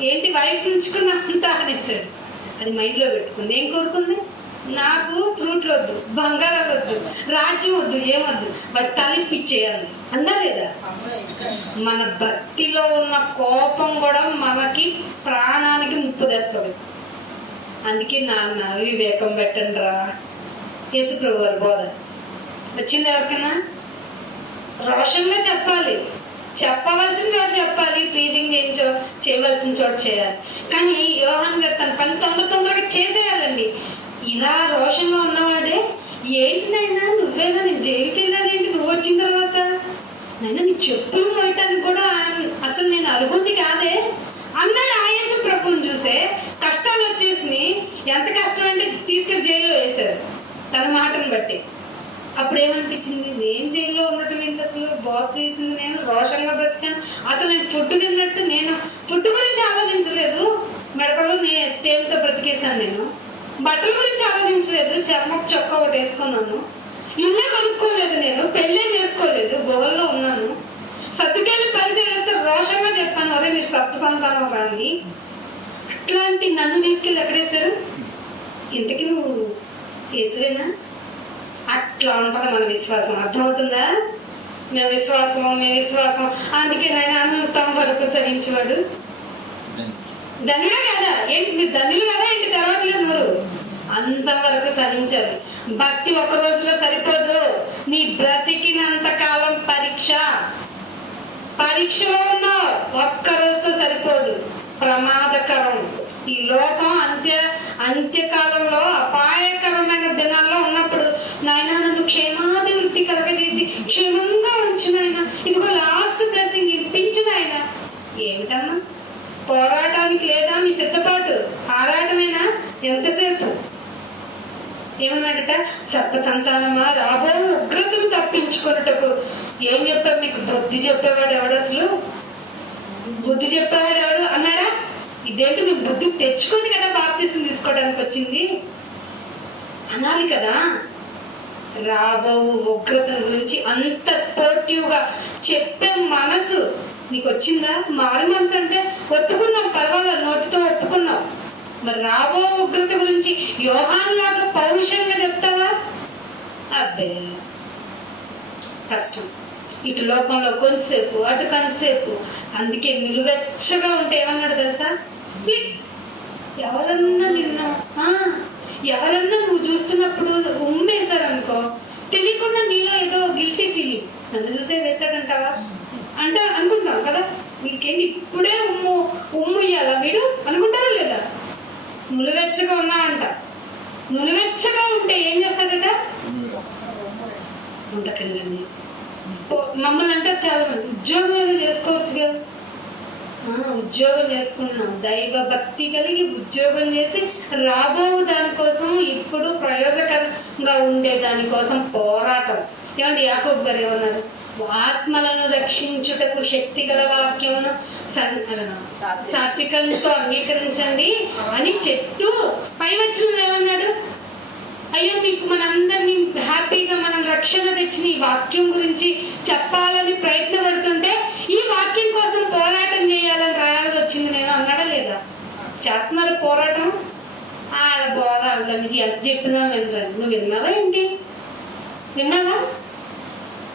ఏంటి వైఫ్ ఉంచుకున్నా అంతా అనేసాడు. అది మైండ్లో పెట్టుకుంది. ఏం కోరుకుంది? నాకు ఫ్రూట్లు వద్దు, బంగారాలు వద్దు, రాజ్యం వద్దు, ఏమొద్దు, బట్ తలిప్పిచ్చేయాలి అన్నా లేదా? మన భక్తిలో ఉన్న కోపం కూడా మనకి ప్రాణానికి ముప్పు తెస్తుంది. అందుకే నాన్న వివేకం పెట్టండి రా యేసుప్రభు గారి బోధ వచ్చింది. ఎవరికైనా రోషంగా చెప్పాలి, చెప్పవలసిన చోట చెప్పాలి, ప్లీజింగ్ చేయవలసిన చోట చేయాలి. కానీ యోహాన్ గారు తన పని తొందరగా చేసేయాలండి. ఇలా రోషంగా ఉన్నవాడే ఏంటి నైనా నువ్వేనా, నేను జైలుకి వెళ్ళానేంటి నువ్వు వచ్చిన తర్వాత, నైనా నీ చెప్పులు మోయటానికి కూడా అసలు నేను అర్హుడిని కాదే అన్నాడు. యేసు ప్రభువుని చూసే కష్టాలు వచ్చేసి ఎంత కష్టం అంటే తీసుకెళ్లి జైల్లో వేశారు తన మాటను బట్టి. అప్పుడు ఏమనిపించింది? నేను జైల్లో ఉండటం ఏంటి, అసలు బాగు చేసింది నేను, రోషంగా బ్రతికాను, అసలు నేను ఫుడ్ తిన్నట్టు, నేను ఫుడ్ గురించి ఆలోచించలేదు, మెడకలో తేలితో బ్రతికేశాను, నేను బట్టల గురించి ఆలోచించలేదు, చర్మపు చొక్కా ఒకటి వేసుకున్నాను, ఇల్లే కొనుక్కోలేదు, నేను పెళ్ళే చేసుకోలేదు, గోవల్లో ఉన్నాను, సర్దుకెళ్ళి పరిశీలిస్తే రోషంగా చెప్పాను, అదే మీరు సప్త సంతానం కానీ. అట్లాంటి నన్ను తీసుకెళ్ళి ఎక్కడేశారు? ఇంతకీ నువ్వు యేసువేనా? అట్లా ఉంటుంది మన విశ్వాసం. అర్థమవుతుందా? మేము విశ్వాసం అందుకే నాయన అంతం వరకు సహించేవాడు ధనుడే కదా. ఏంటి మీరు ధనులు కదా ఏంటి? తర్వాత నోరు అంతవరకు సహించాలి. భక్తి ఒక రోజులో సరిపోదు, నీ బ్రతికినంత కాలం పరీక్షలో ఉన్నావు, ఒక్క రోజుతో సరిపోదు, ప్రమాదకరం. ఈ లోకం అంత్యకాలంలో అపాయకరమైన దినాల్లో ఉన్నప్పుడు నాయన నన్ను క్షేమాభివృద్ధి కలగజేసి క్షేమంగా ఉంచు నాయన, ఇదిగో లాస్ట్ బ్లెస్సింగ్ ఇప్పించు నాయన. ఏమిటమ్మా పోరాటానికి లేదా మీ సిద్ధపాటు? ఆరాటమేనా? ఎంతసేపు? ఏమన్నాడట? సప్త సంతానమా రాబో ఉగ్రతను తప్పించుకున్నటకు. ఏం చెప్పాడు మీకు? బుద్ధి చెప్పేవాడు ఎవడు? అసలు బుద్ధి చెప్పేవాడు ఎవడు అన్నాడా? ఇదేంటి మీరు బుద్ధి తెచ్చుకొని కదా బాప్తిసం తీసుకోవడానికి వచ్చింది అనాలి కదా. రాబో ఉగ్రత గురించి అంత స్పోర్టివ్ గా చెప్పే మనసు నీకు వచ్చిందా? మారు మనసు అంటే ఒప్పుకున్నాం, పర్వాలేదు, నోటితో ఒప్పుకున్నాం. మరి రాబో ఉగ్రత గురించి యోహాను లాగా పౌరుషంగా చెప్తావా? అబ్బే కష్టం. ఇటు లోకంలో కొంతసేపు, అటు కొంతసేపు. అందుకే నిలువెచ్చగా ఉంటే ఏమన్నాడు తెలుసా? ఎవరన్నా నువ్వు చూస్తున్నప్పుడు ఉమ్మేశారనుకో, తెలియకుండా నీలో ఏదో గిల్టీ ఫీలింగ్, నన్ను చూసే వేశాడంటావా అంటే అనుకుంటాం కదా. వీడికేంటి ఇప్పుడే ఉమ్ము ఇయ్యాలా వీడు అనుకుంటారా లేదా? నులివెచ్చగా ఉన్నావంట. నులివెచ్చగా ఉంటే ఏం చేస్తాడట? ఉండకండి మమ్మల్ని అంటారు చాలా మంది, ఉద్యోగం చేసుకోవచ్చు కదా. ఉద్యోగం చేసుకుంటున్నాం, దైవ భక్తి కలిగి ఉద్యోగం చేసి రాబో దానికోసం, ఇప్పుడు ప్రయోజకరంగా ఉండే దానికోసం పోరాటం. ఏమండి యాకోబు గారు ఏమన్నారు? ఆత్మలను రక్షించుటకు శక్తి గల వాక్యమును సాత్వికంతో అంగీకరించండి అని చెప్తూ పై వచ్చిన ఏమన్నాడు? అయ్యో మీకు మనందరినీ హ్యాపీగా మనం రక్షణ తెచ్చిన ఈ వాక్యం గురించి చెప్పాలని ప్రయత్నపడుతుంటే ఈ వాక్యం కోసం పోరాటం చేయాలని రాయాల్సి వచ్చింది నేను అన్నాడా లేదా? చేస్తున్నారు పోరాటం. ఆడ బోధ నీకు ఎంత చెప్పినా వినరండి. నువ్వు విన్నావా ఏంటి? విన్నావా?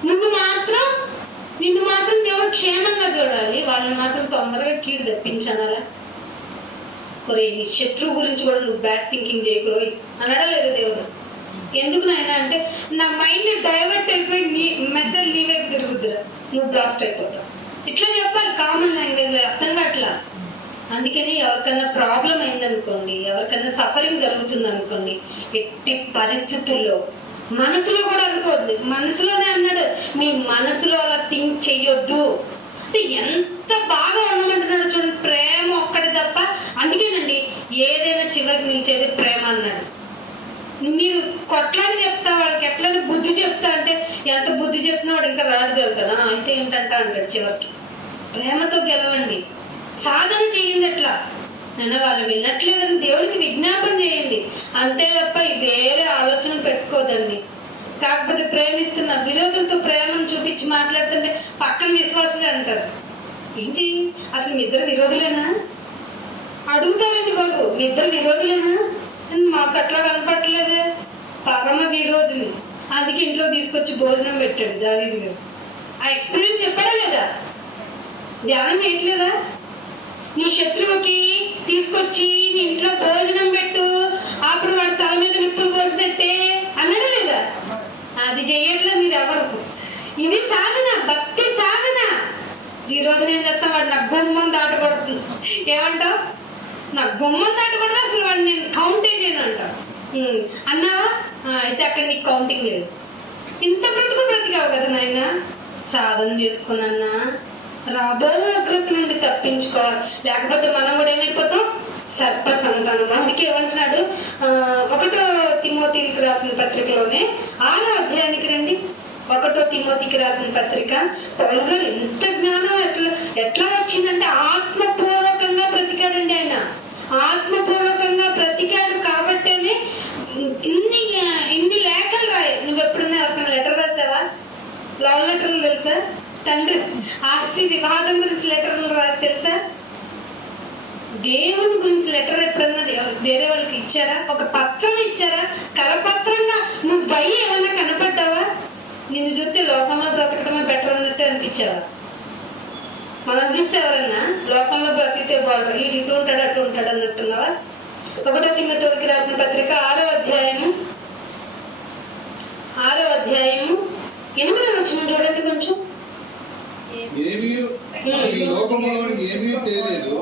నిన్ను మాత్రం దేవుడు క్షేమంగా చూడాలి, వాళ్ళని మాత్రం తొందరగా కీడు తెప్పించనాలా? కొరే నీ శత్రువు గురించి కూడా నువ్వు బ్యాడ్ థింకింగ్ చేయకురోయ్ అన్నాడా లేదా దేవుడు? ఎందుకు నాయన అంటే నా మైండ్ డైవర్ట్ అయిపోయి నీ మెసేజ్ నీ వైపు తిరుగుద్దురా, నువ్వు బ్లాస్ట్ అయిపోతావు. ఇట్లా చెప్పాలి కామన్ లాంగ్వేజ్, అర్థం కావట్లా. అందుకని ఎవరికన్నా ప్రాబ్లం అయిందనుకోండి, ఎవరికన్నా సఫరింగ్ జరుగుతుంది అనుకోండి, ఎట్టి పరిస్థితుల్లో మనసులో కూడా అనుకోవద్దు. మనసులోనే అన్నాడు, మీ మనసులో అలా థింక్ చెయ్యొద్దు. అంటే ఎంత బాగా ఉండమంటున్నాడు చూడండి, ప్రేమ ఒక్కటి తప్ప. అందుకేనండి ఏదైనా చివరికి నిలిచేది ప్రేమ అన్నాడు. మీరు కొట్లాడి చెప్తా వాళ్ళకి ఎట్లనే బుద్ధి చెప్తా అంటే ఎంత బుద్ధి చెప్తున్నా వాడు ఇంకా రాడు వెళ్తాడా, అయితే ఏంటంట అంటాడు చివరికి. ప్రేమతో గెలవండి, సాధన చేయండి. అట్లా నేను వాళ్ళు వినట్లేదని దేవుడికి విజ్ఞాపన చేయండి, అంతే తప్ప వేరే ఆలోచన పెట్టుకోదండి. కాకపోతే ప్రేమిస్తున్న విరోధులతో ప్రేమను చూపించి మాట్లాడుతుంటే పక్కన విశ్వాసులే అంటారు, ఏంటి అసలు మీ ఇద్దరు విరోధులేనా అడుగుతారండి బాబు, మీ ఇద్దరు విరోధులేనా, మాకు అట్లా కనపట్లేదే, పరమ విరోధిని. అందుకే ఇంట్లో తీసుకొచ్చి భోజనం పెట్టాడు దావీదు గారు. ఆ ఎక్స్పీరియన్స్ చెప్పాడా లేదా? ధ్యానం చేయట్లేదా? నీ శత్రువుకి తీసుకొచ్చి నీ ఇంట్లో భోజనం పెట్టు, అప్పుడు వాడు తల మీద నిప్పులు పోసినట్టే అన్నాడా లేదా? అది చెయ్యట్లే మీరు ఎవరు. ఇది సాధన, భక్తి సాధన. ఈ రోజు నేను చెప్తా, వాడు నా గుమ్మం దాటకూడదు. ఏమంటావు? నా గుమ్మం దాటకూడదు, అసలు వాడు నేను కౌంటే చేయను అంటావు. అన్నావా? అయితే అక్కడ నీకు కౌంటింగ్ లేదు. ఇంత బ్రతికావు కదా నాయన, సాధన చేసుకున్నా రాబో అగ్రత నుండి తప్పించుకోవాలి. లేకపోతే మనం కూడా ఏమైపోతాం? సర్ప సంతానం. అందుకే ఏమంటున్నాడు, 1 తిమోతికి రాసిన పత్రికలోనే 6వ అధ్యాయానికి రండి. 1 తిమోతికి రాసిన పత్రిక. పౌలు గారు ఎంత జ్ఞానం ఎట్లా వచ్చిందంటే ఆత్మపూర్వకంగా బ్రతికాడండి ఆయన. ఆత్మపూర్వకంగా బ్రతికాడు కాబట్టేనే ఇన్ని లేఖలు రాయి. నువ్వు ఎప్పుడన్నా ఎవరికైనా లెటర్ రాసావా? లవ్ లెటర్లు తెలుసా? తండ్రి ఆస్తి వివాదం గురించి లెటర్లు తెలుసా? దేవుని గురించి లెటర్ ఎప్పుడన్నా వేరే వాళ్ళకి ఇచ్చారా? ఒక పత్రం ఇచ్చారా? కరపత్రంగా నువ్వు భయ ఏమన్నా కనపడ్డావా? నిన్ను చూస్తే లోకంలో బ్రతకడమే బెటర్ అన్నట్టు అనిపించావా? మనం చూస్తే ఎవరన్నా లోకంలో బ్రతికితే బాగుంటాడు, ఇటు ఇటు ఉంటాడు అటు ఉంటాడు అన్నట్టున్నావా? 1 తిమోతికి రాసిన పత్రిక 6వ అధ్యాయము 8వ వచనం చూడండి కొంచెం. ఈ లోకంలో ఏమీ తేలేదు,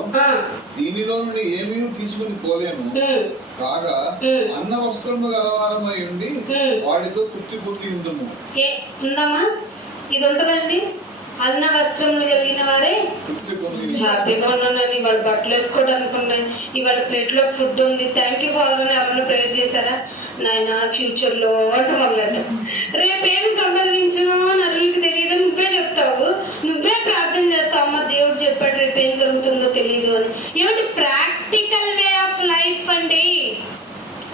దీనిలో నుండి ఏమీ తీసుకుని పోలేము. కాగా అన్న వస్త్రము గలవారమై ఉండి వాటితో తృప్తి పొంది ఉందము. ఉందమ్మా, ఇది ఉంటదండి. అన్న వస్త్రములు కలిగిన వారే హ్యాపీగా ఉన్నానని వాళ్ళు బట్టలు వేసుకోవడానికి ఉన్నాయి, ఇవాళ ప్లేట్ లో ఫుడ్ ఉంది, థ్యాంక్ యూ ఫాదర్ అని ఎవరైనా ప్రేయర్ చేశారా? నాయన ఫ్యూచర్ లో అంటూ మొదలెట్ట. రేపేమి సంబంధించినో నరులకి తెలియదు, నువ్వే చెప్తావు, నువ్వే ప్రార్థన చేస్తావు, అమ్మ దేవుడు చెప్పాడు రేపు ఏం జరుగుతుందో తెలియదు అని. ఏమిటి? ప్రాక్టికల్ వే ఆఫ్ లైఫ్ అండి.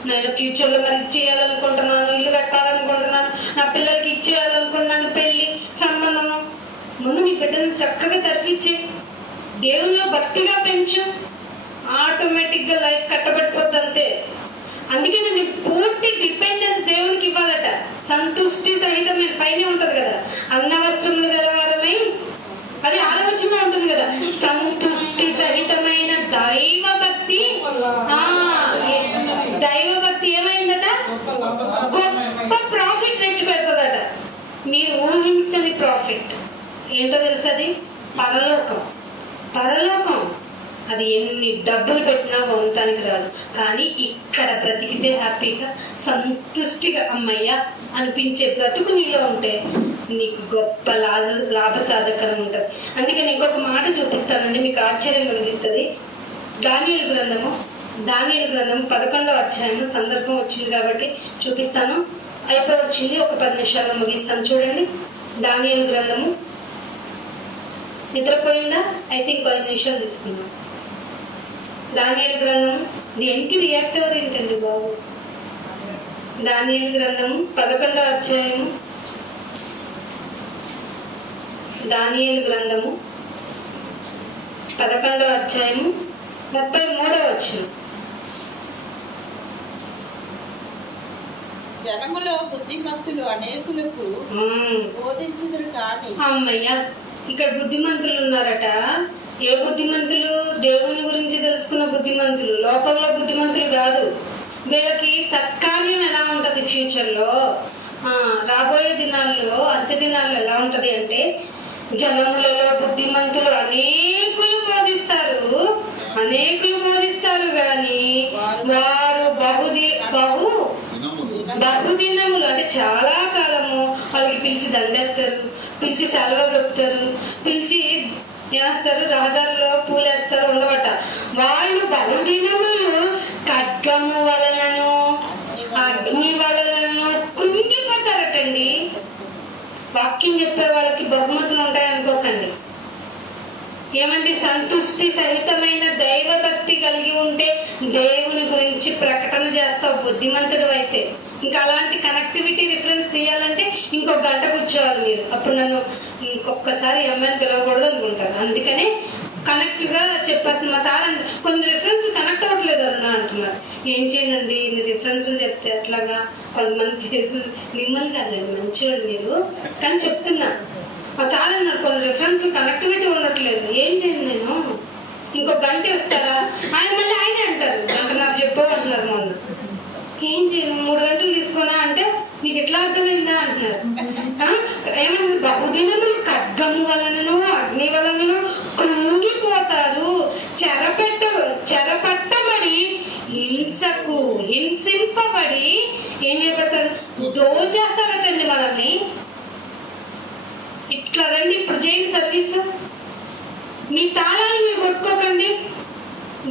నేను ఫ్యూచర్ లో మరి ఇచ్చేయాలనుకుంటున్నాను, ఇల్లు కట్టాలనుకుంటున్నాను, నా పిల్లలకి ఇచ్చేయాలనుకుంటున్నాను, పెళ్లి సంబంధము. ముందు నీ బిడ్డను చక్కగా తప్పించే దేవుల్లో భక్తిగా పెంచు, ఆటోమేటిక్ గా లైఫ్ కట్టబడిపోద్ది అంతే. అందుకే నీ పూర్తి డిపెండెన్స్ దేవునికి ఇవ్వాలట. సంతుష్టి సహితమైన పైనే ఉంటది కదా, అన్న వస్త్రములు గలవారమై, అది 6వ వచనంలో ఉంటుంది కదా, సంతుష్టి సహితమైన దైవ భక్తి. దైవ భక్తి ఏమైందట? గొప్ప ప్రాఫిట్ తెచ్చి పెడుతుందట. మీరు ఊహించని ప్రాఫిట్ ఏంటో తెలుసు? అది పరలోకం. పరలోకం అది ఎన్ని డబ్బులు పెట్టినా ఉండటానికి రాదు, కానీ ఇక్కడ బ్రతికితే హ్యాపీగా సంతుష్టిగా అమ్మయ్య అనిపించే బ్రతుకు నీలో ఉంటే నీకు గొప్ప లాభసాధకరం ఉంటుంది. అందుకని ఇంకొక మాట చూపిస్తానండి, మీకు ఆశ్చర్యం కలిగిస్తుంది. దానియేలు గ్రంథము 11వ అధ్యాయము సందర్భం వచ్చింది కాబట్టి చూపిస్తాను. అయిపోవచ్చింది, ఒక 10 నిమిషాలు ముగిస్తాను. చూడండి, దానియేలు గ్రంథము. నిద్రపోయిందా? అయితే ఇంకో 5 నిమిషాలు తీసుకుందాం. దానియేలు గ్రంథము. దేనికి రియాక్ట్ అవ్వరు ఏంటండి బాబు? దానియేలు గ్రంథము 11వ అధ్యాయము. దానియేలు గ్రంథము 11వ అధ్యాయము 33వ వచనం. జనములో బుద్ధిమంతులు అనేకులకు బోధించుదురు కానీ. అమ్మయ్య, ఇక్కడ బుద్ధిమంతులు ఉన్నారట. ఏ బుద్ధిమంతులు? దేవుని గురించి తెలుసుకున్న బుద్ధిమంతులు, లోకంలో బుద్ధిమంతులు కాదు. వీళ్ళకి సత్కార్యం ఎలా ఉంటది ఫ్యూచర్ లో, రాబోయే దినాల్లో, అంత్య దినాల్లో ఎలా ఉంటది అంటే, జనములలో బుద్ధిమంతులు అనేకులు బోధిస్తారు గాని వారు బహుదినములు అంటే చాలా కాలము వాళ్ళకి పిలిచి దండెత్తారు, పిలిచి సెలవు చెప్తారు, పిలిచి ఏమేస్తారు? రహదారిలో పూలు వేస్తారు, ఉండబట్ట. వాళ్ళు బహుదినములు ఖడ్గము వలనను అగ్ని వలనను కృంగిపోతారటండి. వాక్యం చెప్పే వాళ్ళకి బహుమతులు ఉంటాయి అనుకోకండి. ఏమండి, సంతుష్టి సహితమైన దైవ భక్తి కలిగి ఉంటే దేవుని గురించి ప్రకటన చేస్తావు బుద్ధిమంతుడు అయితే. ఇంకా అలాంటి కనెక్టివిటీ రిఫరెన్స్ తీయాలంటే ఇంకో గంట కూర్చోవాలి మీరు. అప్పుడు నన్ను ఇంకొకసారి అమ్మాయిని పిలవకూడదు అనుకుంటారు. అందుకనే కనెక్ట్ గా చెప్పేస్తుంది. మా సార్ కొన్ని రిఫరెన్స్ కనెక్ట్ అవ్వట్లేదు అన్నా అంటున్నారు. ఏం చేయండి, ఇన్ని రిఫరెన్స్లు చెప్తే అట్లాగా కొంతమంది ఫేస్ మిమ్మల్ని కాదండి, మంచివాడు మీరు, కానీ చెప్తున్నా. మా సార్ అన్నారు కొన్ని రిఫరెన్స్ కనెక్టివిటీ ఉండట్లేదు, ఏం చేయండి నేను, ఇంకో గంట వస్తారా? ఆయన మళ్ళీ ఆయనే అంటారు గంటన్నర చెప్పావు అంటున్నారు. మొన్న ఏం చేయను 3 గంటలు తీసుకోనా అంటే నీకు ఎట్లా అర్థమైందా అంటున్నారు. ఏమన్నా బహుదినములు ఖడ్గము వలనను అగ్ని వలనను కృంగిపోతారు, చెరపట్టబడి హింసింపబడి ఏం చేయబడతారు? దోచేస్తారటండి మనల్ని. ఇట్లా రండి, ఇప్పుడు చేయండి సర్వీస్. మీ తాళాలు మీరు కొట్టుకోకండి.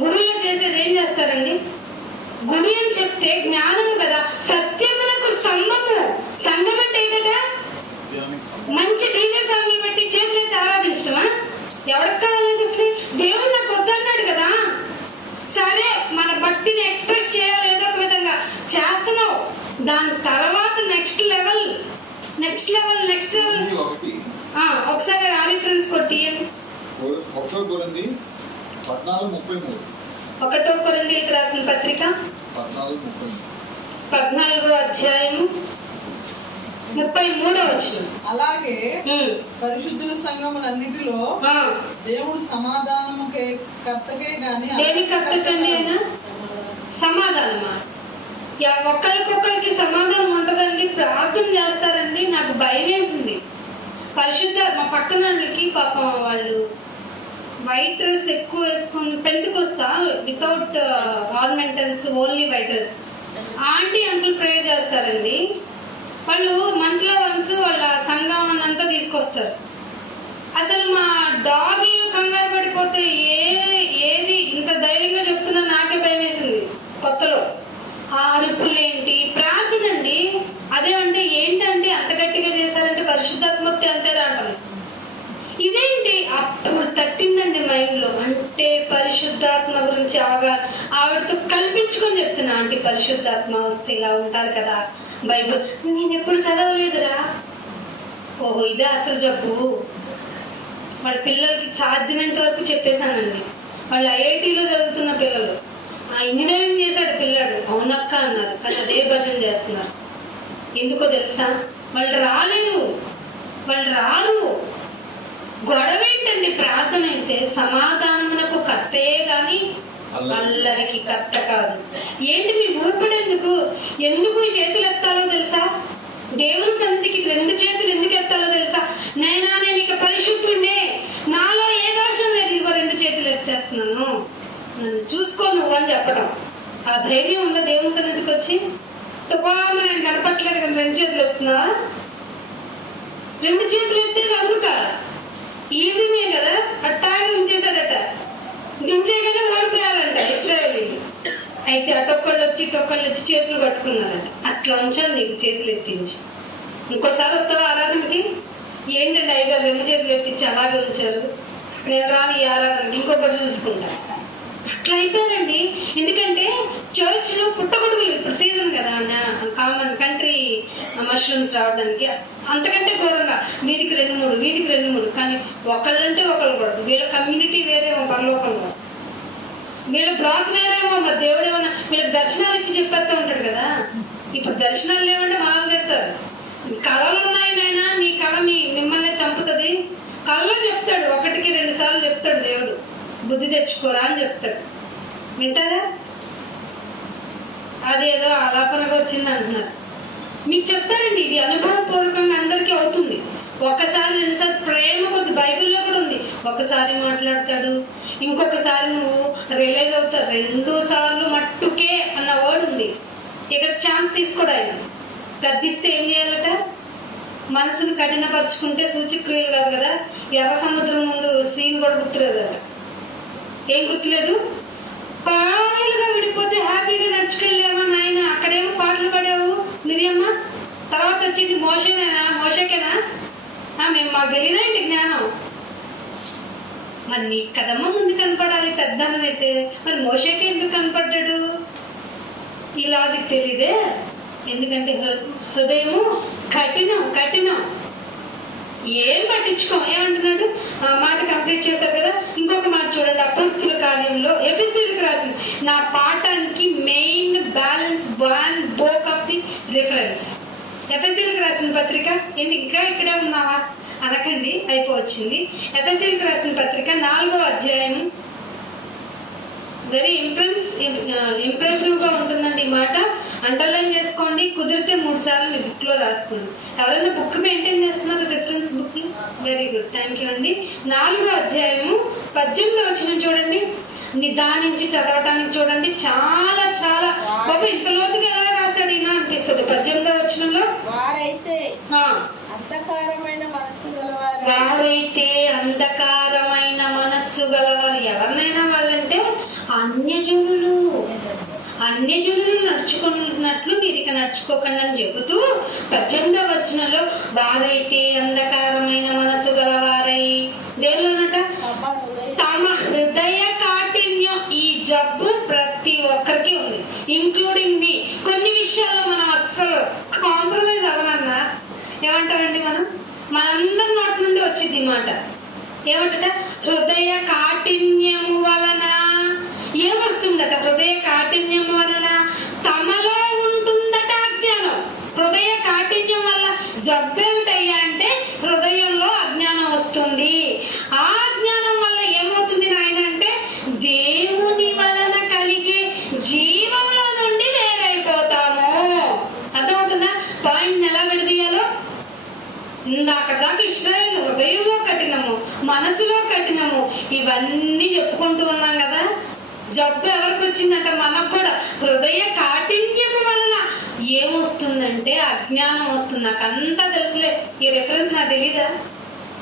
గుడిలో చేసేది ఏం చేస్తారండి? గుడి అని చెప్తే జ్ఞానము కదా, సత్యమునకు స్తంభము. సంఘం అంటే ఏంటట? మంచి డీజే సాంగ్లు పెట్టి చేతులెత్తి ఆరాధించడమా? ఎవరికి కావాలంటే అసలు దేవుడు నాకు వద్దన్నాడు కదా. సరే, మన భక్తిని ఎక్స్ప్రెస్ చేయాలి ఏదో ఒక విధంగా చేస్తున్నావు. దాని తర్వాత నెక్స్ట్ లెవెల్ ఒకసారి ఆ రిఫరెన్స్ కూడా తీయండి. 1 కొరింథీయులకు రాసిన పత్రిక 14వ అధ్యాయము 33వ వచనం. అలాగే పరిశుద్ధుల సంఘములన్నిటిలో దేవుడు సమాధానముకే కర్తకే గాని దేని కర్తకండి ఆయన? సమాధానమా? ఒకరికొకరికి సమాధానం ఉంటదండి. ప్రార్థన చేస్తారండి. నాకు భయం వేసింది. పరిశుద్ధ మా పక్కన వాళ్ళకి పాపం వాళ్ళు వైట్ డ్రెస్ ఎక్కువ వేసుకుని పెంతుకొస్తా without ornamentals, only white dress. Aunty uncle pray చేస్తారండి. వాళ్ళు మంత్లో వన్స్ వాళ్ళ సంఘం అంతా తీసుకొస్తారు. అసలు మా డాగ్లు కంగారు పడిపోతే ఏది ఇంత ధైర్యంగా చెప్తున్నా నాకే భయం వేసింది కొత్తలో. ఆ అరుపులేంటి, ప్రార్థన అండి. అదేమంటే ఏంటంటే అంత గట్టిగా చేశారంటే పరిశుద్ధాత్మక్తి అంతేరా అంటారు. ఇదేంటి అప్పుడు తట్టిందండి మైండ్ లో. అంటే పరిశుద్ధాత్మ గురించి ఆవిడతో కల్పించుకొని చెప్తున్నా. అంటే పరిశుద్ధాత్మ వస్తే ఇలా ఉంటారు కదా బైబుల్. నేను ఎప్పుడు చదవలేదురా. ఓహో, ఇదే అసలు జబ్బు. వాళ్ళ పిల్లలకి సాధ్యమైనంత వరకు చెప్పేశానండి. వాళ్ళు ఐఐటీలో చదువుతున్న పిల్లలు. ఇంజనీరింగ్ చేశాడు పిల్లాడు. అవునక్క అన్నారు, కానీ అదే భజన చేస్తున్నారు. ఎందుకో తెలుసా? వాళ్ళు రారు. గొడవ ఏంటండి? ప్రార్థన అయితే సమాధానమునకు కర్తయే గాని అల్లరికి కర్త కాదు. ఏంటి మీ ఊపిడెందుకు? ఎందుకు ఈ చేతులు ఎత్తాలో తెలుసా? దేవుని సన్నిధికి 2 చేతులు ఎందుకు ఎత్తాలో తెలుసా? నేను ఇక పరిశుద్ధుండే, నాలో ఏ దోషం లేదు, ఇదిగో 2 చేతులు ఎత్తేస్తున్నాను, నన్ను చూసుకో నువ్వు అని చెప్పడం. ఆ ధైర్యం ఉందా దేవుని సన్నిధికి వచ్చి? నేను కనపట్లేదు కానీ 2 చేతులు ఎత్తున్నా. 2 చేతులు ఎత్తేది అందుక ఈజీనే కదా. అట్టాగే ఉంచేశాడట. దించేగానే ఓడిపోయారంట ఇశ్రాయేలీయులు. అయితే అటొక్కళ్ళు వచ్చి చేతులు పట్టుకున్నారంట. అట్లా ఉంచాలి నీకు చేతులు ఎత్తించి. ఇంకోసారి వస్తావా ఆరాధనకి? ఏంటంటే అయ్యగారు 2 చేతులు ఎత్తించి అలాగే ఉంచారు, నేను రాని ఈ ఆరాధనకి ఇంకొకటి చూసుకుంటా. అట్లా అయిపోయారండి. ఎందుకంటే చర్చ్ లో పుట్టగొడుగులు ఇప్పుడు సీజన్ కదా, కామన్ కంట్రీ మష్రూమ్స్ రావడానికి. అంతకంటే ఘోరంగా వీధికి 2-3 వీధికి 2-3. కానీ ఒకళ్ళంటే ఒకళ్ళు కూడా. వీళ్ళ కమ్యూనిటీ వేరేమో పరలోకంలో, వీళ్ళ బ్లాక్ వేరేమో. మరి దేవుడు ఏమన్నా వీళ్ళకి దర్శనాలు ఇచ్చి చెప్పేస్తూ ఉంటాడు కదా. ఇప్పుడు దర్శనాలు లేవంటే మామూలు చెప్తారు. కళలు ఉన్నాయి నాయన, మీ కళ మిమ్మల్ని చంపుతుంది. కళలో చెప్తాడు, 1కి 2 సార్లు చెప్తాడు దేవుడు, బుద్ధి తెచ్చుకోరా అని చెప్తాడు. వింటారా? అదేదో ఆలాపనగా వచ్చింది అంటున్నారు. మీకు చెప్తారండి, ఇది అనుభవపూర్వకంగా అందరికీ అవుతుంది. 1 సారి 2 సార్లు ప్రేమ కొద్ది బైబిల్లో కూడా ఉంది. 1 సారి మాట్లాడతాడు, ఇంకొకసారి నువ్వు రియలైజ్ అవుతావు. 2 సార్లు మట్టుకే అన్న వర్డ్ ఉంది. ఇక ఛాన్స్ తీసుకోడు ఆయన. గద్దిస్తే ఏం చేయాలట? మనసును కఠినపరుచుకుంటే సూచక్రియలు కాదు కదా. ఎర్ర సముద్రం ముందు సీన్ కూడా గుర్తులేదు కదా. ఏం గుర్తులేదు? పాయలుగా విడిపోతే హ్యాపీగా నడుచుకెళ్ళామా నాయన, అక్కడేమో పాటలు పడావు మిరియమ్మ. తర్వాత వచ్చింది మోషకేనా? మేము మాకు తెలియదేంటి జ్ఞానం. మరి నీ కదమ్మ ముందు కనపడాలి పెద్దనమైతే, మరి మోషకే ఎందుకు కనపడ్డాడు? ఈ లాజిక్ తెలియదే. ఎందుకంటే హృదయము కఠినం. ఏం పట్టించుకోం. ఏమంటున్నాడు? మాట కంప్లీట్ చేశారు కదా. ఇంకొక మాట చూడండి, అపోస్తలుల కార్యంలో ఎఫెసీయులకు రాసింది. నా పాఠానికి main balance one book of the reference. ఎఫెసీయులకు రాసిన పత్రిక. ఏంటి ఇంకా ఇక్కడే ఉన్నావా అనకండి, అయిపోవచ్చింది. ఎఫెసీయులకు రాసిన పత్రిక 4వ అధ్యాయం. వెరీ ఇంప్రెసివ్ గా ఉంటుందండి ఈ మాట. అండర్లైన్ చేసుకోండి, కుదిరితే 3 సార్లు మీ బుక్ లో రాసుకోండి. ఎవరైనా బుక్ మెయింటైన్ చేస్తున్నారు reference book? Very good, thank you అండి. 4వ అధ్యాయము 18వ వచనం చూడండి. నిదానించి చదవటానికి చూడండి. చాలా చాలా బాబు ఇంత లోతుగా ఎలా రాశాడు ఈయన అనిపిస్తుంది. 18వ వచనంలో వారైతే అంధకారమైన మనస్సు గలవారు. ఎవరినైనా వాళ్ళంటే అన్యజనులు నడుచుకున్నట్లు మీరు ఇక నడుచుకోకండి అని చెబుతూ 18వ వచనంలో వారైతే అంధకారమైన మనసు గలవారై దేనిలోనట తమ హృదయ కాఠిన్యం. ఈ జబ్బు ప్రతి ఒక్కరికి ఉంది, ఇంక్లూడింగ్ మీ. కొన్ని విషయాల్లో మనం అస్సలు కాంప్రమైజ్ అవ్వనన్నా ఏమంటామండి మనందరి నోటి నుండి వచ్చింది మాట. ఏమంట? హృదయ కాఠిన్యము వలన ఏమొస్తుందట? హృదయ కాఠిన్యము వలన తమలో ఉంటుందట అజ్ఞానం. హృదయ కాఠిన్యం వల్ల జబ్బేమిటయ్యా అంటే హృదయంలో అజ్ఞానం వస్తుంది. ఆ అజ్ఞానం వల్ల ఏమవుతుంది నాయన అంటే దేవుని వలన కలిగే జీవంలో నుండి వేరైపోతాము. అర్థమవుతుందా? పాయింట్ ఎలా విడదీయాలో? ఇందాక దాకా ఇశ్రాయేలు హృదయంలో కఠినము, మనసులో కఠినము, ఇవన్నీ చెప్పుకుంటూ ఉన్నాం కదా. జబ్బు ఎవరికి వచ్చిందంటే మనకు కూడా. హృదయ కాఠిన్యము వల్ల ఏమొస్తుందంటే అజ్ఞానం వస్తుంది. నాకు అంతా తెలుసులే. ఈ రెఫరెన్స్ నాకు తెలీదా?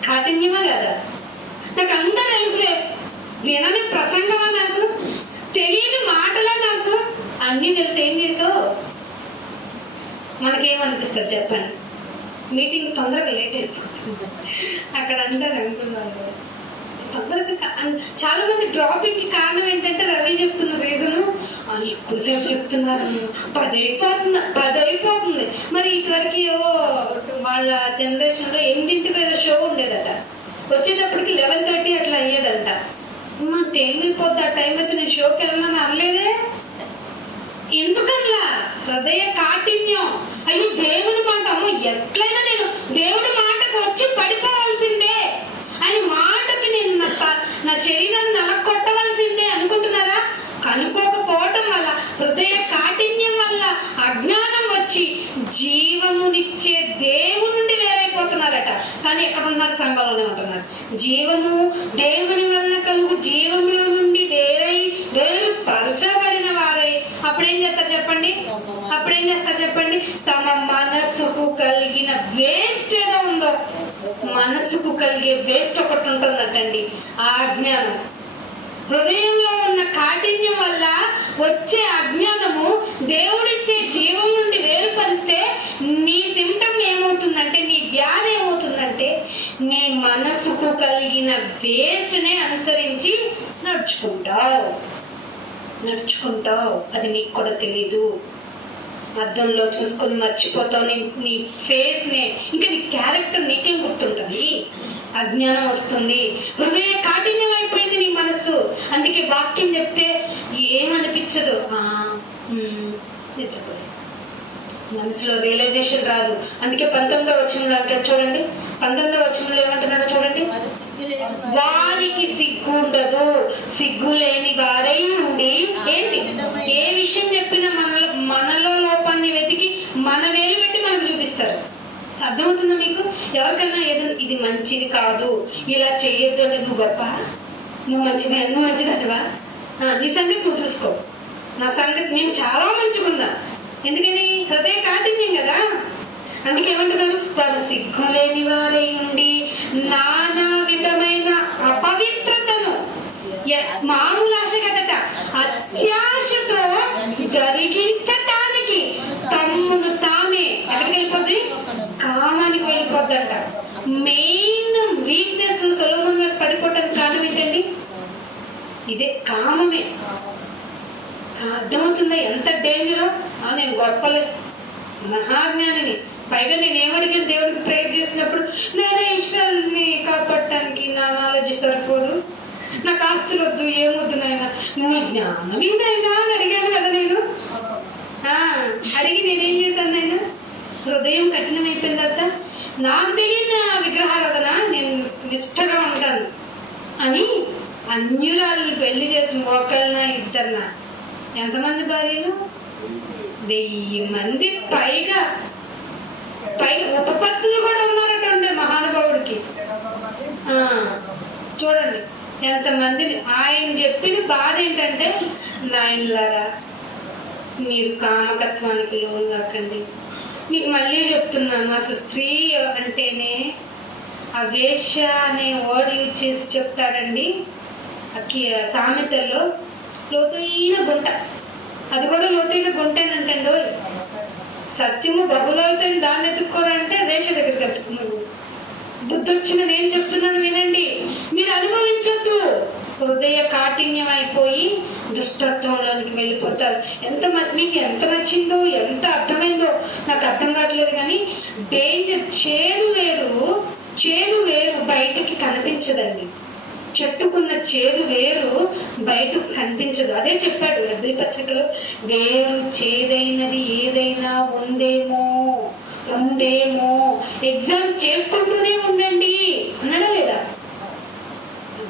కాఠిన్యమా కదా? నాకు అంతా తెలుసులే. వినని ప్రసంగమా నాకు? తెలియని మాటలా నాకు? అన్నీ తెలిసి ఏం చేసావు? మనకేమనిపిస్తుంది చెప్పండి? మీటింగ్ తొందరగా లేట్ అయిపోతుంది. అక్కడ అంటారు అనుకున్నారు తొందరగా. చాలా మంది డ్రాపింగ్ కి కారణం ఏంటంటే రవి చెప్తున్న రీజను ఎక్కువసేపు చెప్తున్నారు, 10 అయిపోతుంది. మరి ఇటువరకు వాళ్ళ జనరేషన్ లో 8ంటికి ఏదో షో ఉండేదట, వచ్చేటప్పటికి 11:30 అట్లా అయ్యేదంట. టైం అయిపోద్ది, ఆ టైం అయితే నేను షోకి వెళ్ళాను అనలేదే. ఎందుకల్లా? హృదయ కాఠిన్యం. అయ్యో దేవుని మాట, అమ్మో ఎట్లయినా నేను దేవుడి మాటకు వచ్చి పడిపోవాల్సిందే, ఆయన మాటకి నేను నా శరీరాన్ని నలకొట్టవలసిందే అనుకుంటున్నారా? కనుక్కోకపోవటం వల్ల, హృదయ కాఠిన్యం వల్ల అజ్ఞానం వచ్చి జీవమునిచ్చే దేవుని నుండి వేరైపోతున్నారట. కానీ ఎక్కడ ఉన్నారు? సంఘంలోనే ఉంటున్నారు. జీవము దేవుని వల్ల కలుగు జీవములో నుండి వేరుపరచబడిన వారై అప్పుడేం చేస్తారు చెప్పండి? తమ మనసుకు కలిగిన వేస్ట్ ఏదో ఉందో, మనసుకు కలిగే వేస్ట్ ఒకటి ఉంటుందటండి, ఆ అజ్ఞానం. హృదయంలో ఉన్న కాఠిన్యం వల్ల వచ్చే అజ్ఞానము దేవుడిచ్చే జీవం నుండి వేరుపరిస్తే నీ సిమ్టమ్ ఏమవుతుందంటే, నీ వ్యాధి ఏమవుతుందంటే, నీ మనసుకు కలిగిన వేస్ట్ నే అనుసరించి నడుచుకుంటావు. అది నీకు కూడా తెలీదు. అద్దంలో చూసుకొని మర్చిపోతావు నీ ఫేస్ నే. ఇంకా నీ క్యారెక్టర్ నీకేం గుర్తుంటుంది? అజ్ఞానం వస్తుంది. హృదయ కాఠిన్యం అయిపోయింది నీ మనసు. అందుకే వాక్యం చెప్తే ఏమనిపించదు, మనసులో రియలైజేషన్ రాదు. అందుకే 19వ వచనంలో అంటాడు చూడండి. 19వ వచనంలో ఏమంటున్నాడో చూడండి. వారికి సిగ్గు ఉండదు, సిగ్గు లేని వారై ఉండి. ఏంటి? ఏ విషయం చెప్పినా మనలో లోపాన్ని వెతికి మన వేలు పెట్టి మనకు చూపిస్తారు. అర్థమవుతుందా మీకు? ఎవరికైనా ఏదో ఇది మంచిది కాదు, ఇలా చెయ్యొద్దు అంటే నువ్వు గొప్ప, నువ్వు మంచిదనివా, నీ సంగతి నువ్వు చూసుకో, నా సంగతి నేను చాలా మంచిగున్నా. ఎందుకని? హృదయ కాఠిన్యం కదా. అందుకే ఏమంటున్నారు, వారు సిగ్గులేని వారై ఉండి నానా విధమైన అపవిత్రతను, మామూలు ఆశ కదట, అత్యాశతో జరిగించటానికి తమ్మును తామే ఎక్కడికి వెళ్ళిపోద్ది, కామానికి వెళ్ళిపోద్దంట. మెయిన్ వీక్నెస్ సొలొమోన్ గారు పడిపోవటానికి కారణం ఏంటండి, ఇదే కామమే. అర్థమవుతుందా ఎంత డేంజరో? నేను గొప్పలే, మహాజ్ఞానిని, పైగా నేను ఏమడిగాను దేవుడికి ప్రేయర్ చేసినప్పుడు, నేను ఇష్టాలని కాపాడటానికి నా నాలెడ్జ్ సరిపోదు, నాకు ఆస్తులు వద్దు, ఏమొద్దు నాయన, నీ జ్ఞానం ఏందైనా అని అడిగాను కదా నేను. అడిగి నేనేం చేశాను నాయన, హృదయం కఠినం అయిపోయిన తర్వాత నాకు తెలియని విగ్రహారాధన నేను నిష్ఠగా ఉంటాను అని అన్యురాలు పెళ్లి చేసిన ఒకళ్ళన ఇద్దరున, ఎంతమంది భార్యలు, 1000 మంది పైగా ఉపపత్తులు కూడా ఉన్నారటండి మహానుభావుడికి. చూడండి ఎంతమందిని. ఆయన చెప్పిన బాధ ఏంటంటే, నాయనలారా మీరు కామకత్వానికి లోను కాకండి. మీకు మళ్ళీ చెప్తున్నాను, అసలు స్త్రీ అంటేనే అవేశ్య అనే వర్డ్ యూజ్ చేసి చెప్తాడండి సామెతల్లో. లోతైన గుంట, అది కూడా లోతైన గుంటేనంటండి. సత్యము బహుళవుతుంది, దాన్ని ఎత్తుక్కోరంటే వేష దగ్గర కట్టుకున్నాడు. బుద్ధి వచ్చిన నేను చెప్తున్నాను వినండి, మీరు అనుభవించొద్దు. హృదయ కాఠిన్యం అయిపోయి దుష్టత్వంలోనికి వెళ్ళిపోతారు. మీకు ఎంత నచ్చిందో, ఎంత అర్థమైందో నాకు అర్థం కావట్లేదు, కానీ డేంజర్. చేదు వేరు బయటికి కనిపించదండి. చెట్టుకున్న చేదు వేరు బయటకు కనిపించదు. అదే చెప్పాడు హెబ్రీ పత్రికలో, వేరు చేదైనది ఏదైనా ఉందేమో. ఎగ్జామ్ చేసుకుంటూనే ఉండండి అన్నాడా లేదా?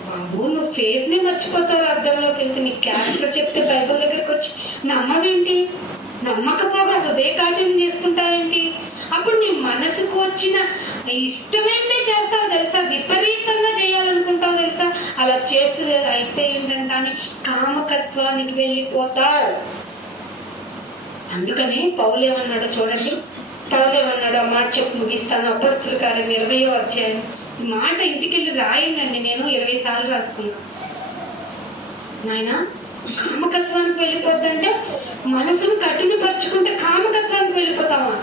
బాబు నువ్వు ఫేస్ ని మర్చిపోతావు అర్థంలోకి వెళ్తే. నీ క్యారెక్టర్ చెప్తే బైబుల్ దగ్గరకు వచ్చి నమ్మవేంటి? నమ్మకపోగా హృదయ కాఠిన్యం చేసుకుంటావేంటి? అప్పుడు నీ మనసుకు వచ్చిన ఇష్టమైందే చేస్తావు తెలుసా, విపరీతంగా చేయాలనుకుంటావు తెలుసా. అలా చేస్తే అయితే ఏంటంటే కామకత్వానికి వెళ్ళిపోతావు. అందుకని పౌలు ఏమన్నాడో చూడండి. పౌలు ఏమన్నాడు, ఆ మాట చెప్పి ముగిస్తాను. అపోస్తలుల కార్యం 20వ అధ్యాయం. ఈ మాట ఇంటికి వెళ్ళి రాయండి, నేను 20 సార్లు రాసుకున్నా. నాయన కామకత్వానికి వెళ్ళిపోద్దంటే మనసును కఠినపరుచుకుంటే కామకత్వానికి వెళ్ళిపోతావా?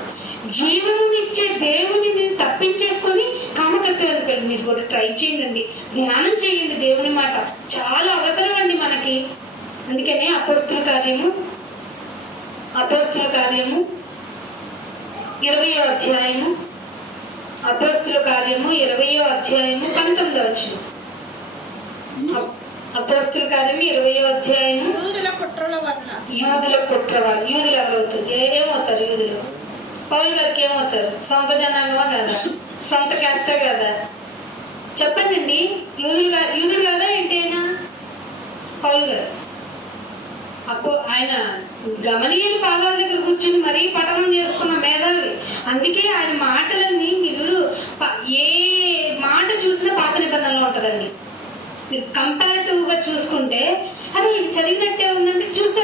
జీవమునిచ్చే దేవుని నేను తప్పించేసుకొని కామకత్వానికి వెళ్ళి. మీరు కూడా ట్రై చేయండి, ధ్యానం చేయండి. దేవుని మాట చాలా అవసరం అండి మనకి. అందుకనే అపోస్తలుల కార్యము 20వ అధ్యాయము, అపోస్తలుల కార్యము 20వ అధ్యాయము 19వ వచనం. అపోస్తలుల కార్యము 20వ అధ్యాయము. యూదుల కుట్ర వాళ్ళు, యూదులు ఎవరవుతుంది? ఏమవుతారు యూదులు? పౌలు గారికి ఏమవుతారు? సొంత జనాంగమా కదా, సొంత క్యాస్టే కదా? చెప్పండి. యూదులు కదా ఏంటి ఆయన? పౌలు గారు ఆయన గమనీయుల పాదాల దగ్గర కూర్చుని మరీ పఠనం చేసుకున్న మేధావి. అందుకే ఆయన మాటలన్నీ మీరు ఏ మాట చూసినా పాత నిబంధనలో ఉంటదండి. మీరు కంపారిటివ్ గా చూసుకుంటే అది చదివినట్టే ఉందండి, చూస్తే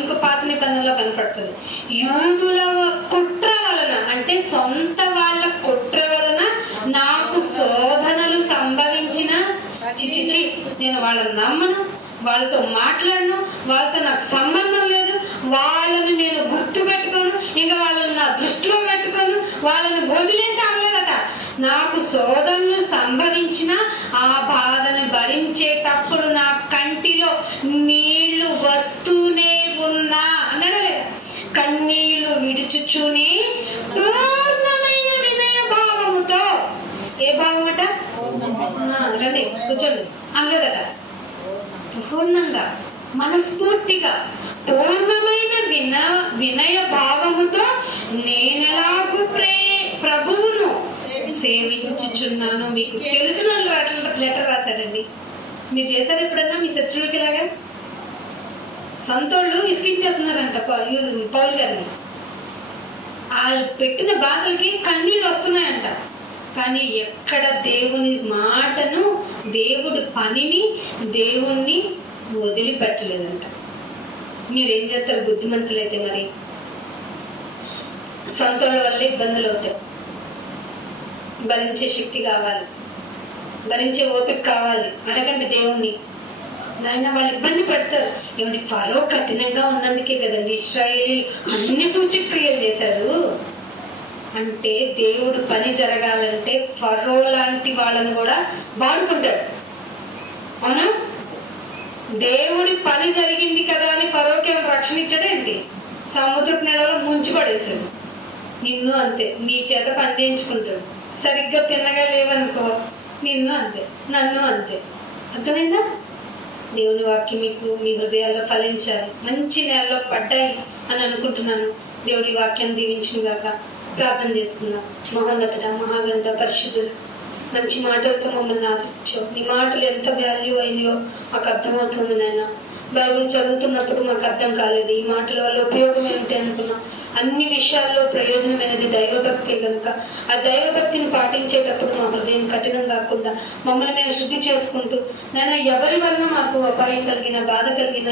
ఇంకో పాత నిబంధనలో కనపడుతుంది. యూదుల కుట్ర వలన, అంటే సొంత వాళ్ళ కుట్ర వలన నాకు శోధనలు సంభవించిన, చిచిచి నేను వాళ్ళని నమ్మను, వాళ్ళతో మాట్లాడను, వాళ్ళతో నాకు సంబంధం లేదు, వాళ్ళని నేను గుర్తు పెట్టుకోను, ఇంకా వాళ్ళని నా దృష్టిలో పెట్టుకోను, వాళ్ళని వదిలేసి అనలేదట. నాకు శోధనలు సంభవించిన ఆ బాధను భరించేటప్పుడు నా కంటిలో నీళ్లు వస్తూనే ఉన్నా అన్నాడు లేదా? కన్నీళ్లు విడుచుచునే పూర్ణమైన వినయ భావముతో. ఏ భావం అట? రండి కూర్చోండి అనలేదట. పూర్ణంగా, మనస్ఫూర్తిగా, పూర్ణమైన వినయ భావముతో నేనెలాగూ ప్రభువును సేవించుచున్నాను. మీకు తెలిసిన లెటర్ రాశాడండి. మీరు చేశారు ఎప్పుడన్నా మీ శత్రువులకి ఇలాగా? సొంతోళ్ళు విసిగించేస్తున్నారంట పౌలు గారిని. వాళ్ళు పెట్టిన బాధలకి కన్నీళ్ళు వస్తున్నాయంట. కానీ ఎక్కడ దేవుని మాటను, దేవుడి పనిని, దేవుణ్ణి వదిలిపెట్టలేదంట. మీరేం చేస్తారు బుద్ధిమంతులైతే? మరి సొంత వాళ్ళ వల్ల ఇబ్బందులు అవుతాయి. భరించే శక్తి కావాలి, భరించే ఓపిక కావాలి. అడగండి దేవుణ్ణి. నాయన వాళ్ళు ఇబ్బంది పడతారు. ఏమంటే ఫరో కఠినంగా ఉన్నందుకే కదండి ఇశ్రాయేలీలు అన్ని సూచక్రియలు చేశారు. అంటే దేవుడు పని జరగాలంటే ఫరో లాంటి వాళ్ళని కూడా వాడుకుంటాడు. అవునా? దేవుడి పని జరిగింది కదా అని ఫరోకి ఏమైనా రక్షణ ఇచ్చాడేంటి? సముద్రపు నీళ్ళలో ముంచి పడేశాడు. నిన్ను అంతే, నీ చేత పని చేయించుకుంటాడు. సరిగ్గా తిన్నగా లేవనుకో, నిన్ను అంతే, నన్ను అంతే. అర్థమైందా? దేవుని వాక్యం మీకు మీ హృదయాల్లో ఫలించాలి, మంచి నేలలో పడ్డాయి అని అనుకుంటున్నాను. దేవుడి వాక్యం దీవించిన గాక. ప్రార్థన చేసుకున్నాం. మహోన్నతుడ, మహాగణుడ, పరిశుద్ధుడు, మంచి మాటలతో మమ్మల్ని ఆదరించావు. నీ మాటలు ఎంత వాల్యూ అయినాయో మాకు అర్థమవుతుంది నాయన. బైబిల్ చదువుతున్నప్పుడు మాకు అర్థం కాలేదు. ఈ మాటల వల్ల ఉపయోగం ఏమిటి అనుకున్నాం. అన్ని విషయాల్లో ప్రయోజనమైనది దైవభక్తి కనుక ఆ దైవభక్తిని పాటించేటప్పుడు మా హృదయం కఠినం కాకుండా మమ్మల్ని మేము శుద్ధి చేసుకుంటూ నేను ఎవరి వల్ల మాకు అపాయం కలిగిన బాధ కలిగిన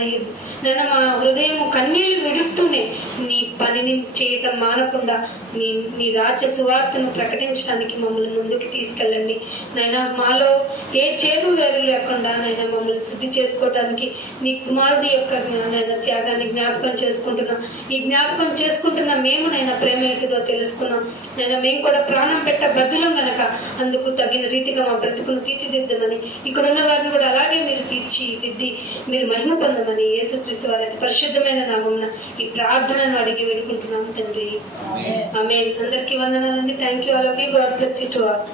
నేను మా హృదయం కన్నీళ్లు విడుస్తూనే నీ పనిని చేయటం మానకుండా నీ రాజ్య సువార్తను ప్రకటించడానికి మమ్మల్ని ముందుకు తీసుకెళ్ళండి నైనా. మాలో ఏ చేదు వేరు లేకుండా నైనా మమ్మల్ని శుద్ధి చేసుకోవడానికి నీ కుమారుడి యొక్క త్యాగాన్ని జ్ఞాపకం చేసుకుంటున్నాం. ఈ జ్ఞాపకం చేసుకుంటున్న మేము నైనా ప్రేమ ఏంటిదో తెలుసుకున్నాం నైనా. మేము కూడా ప్రాణం పెట్ట బద్దులం గనక అందుకు తగిన రీతిగా మా బ్రతుకును తీర్చిదిద్దమని, ఇక్కడున్న వారిని కూడా అలాగే మీరు తీర్చిదిద్ది మీరు మహిమ పొందమని యేసుక్రీస్తు వారి పరిశుద్ధమైన నామమున ఈ ప్రార్థనను అడిగి వేడుకుంటున్నాము తండ్రి. ఆమేన్. అందరికీ వందనాలండి. Thank you all of you. God bless you to all.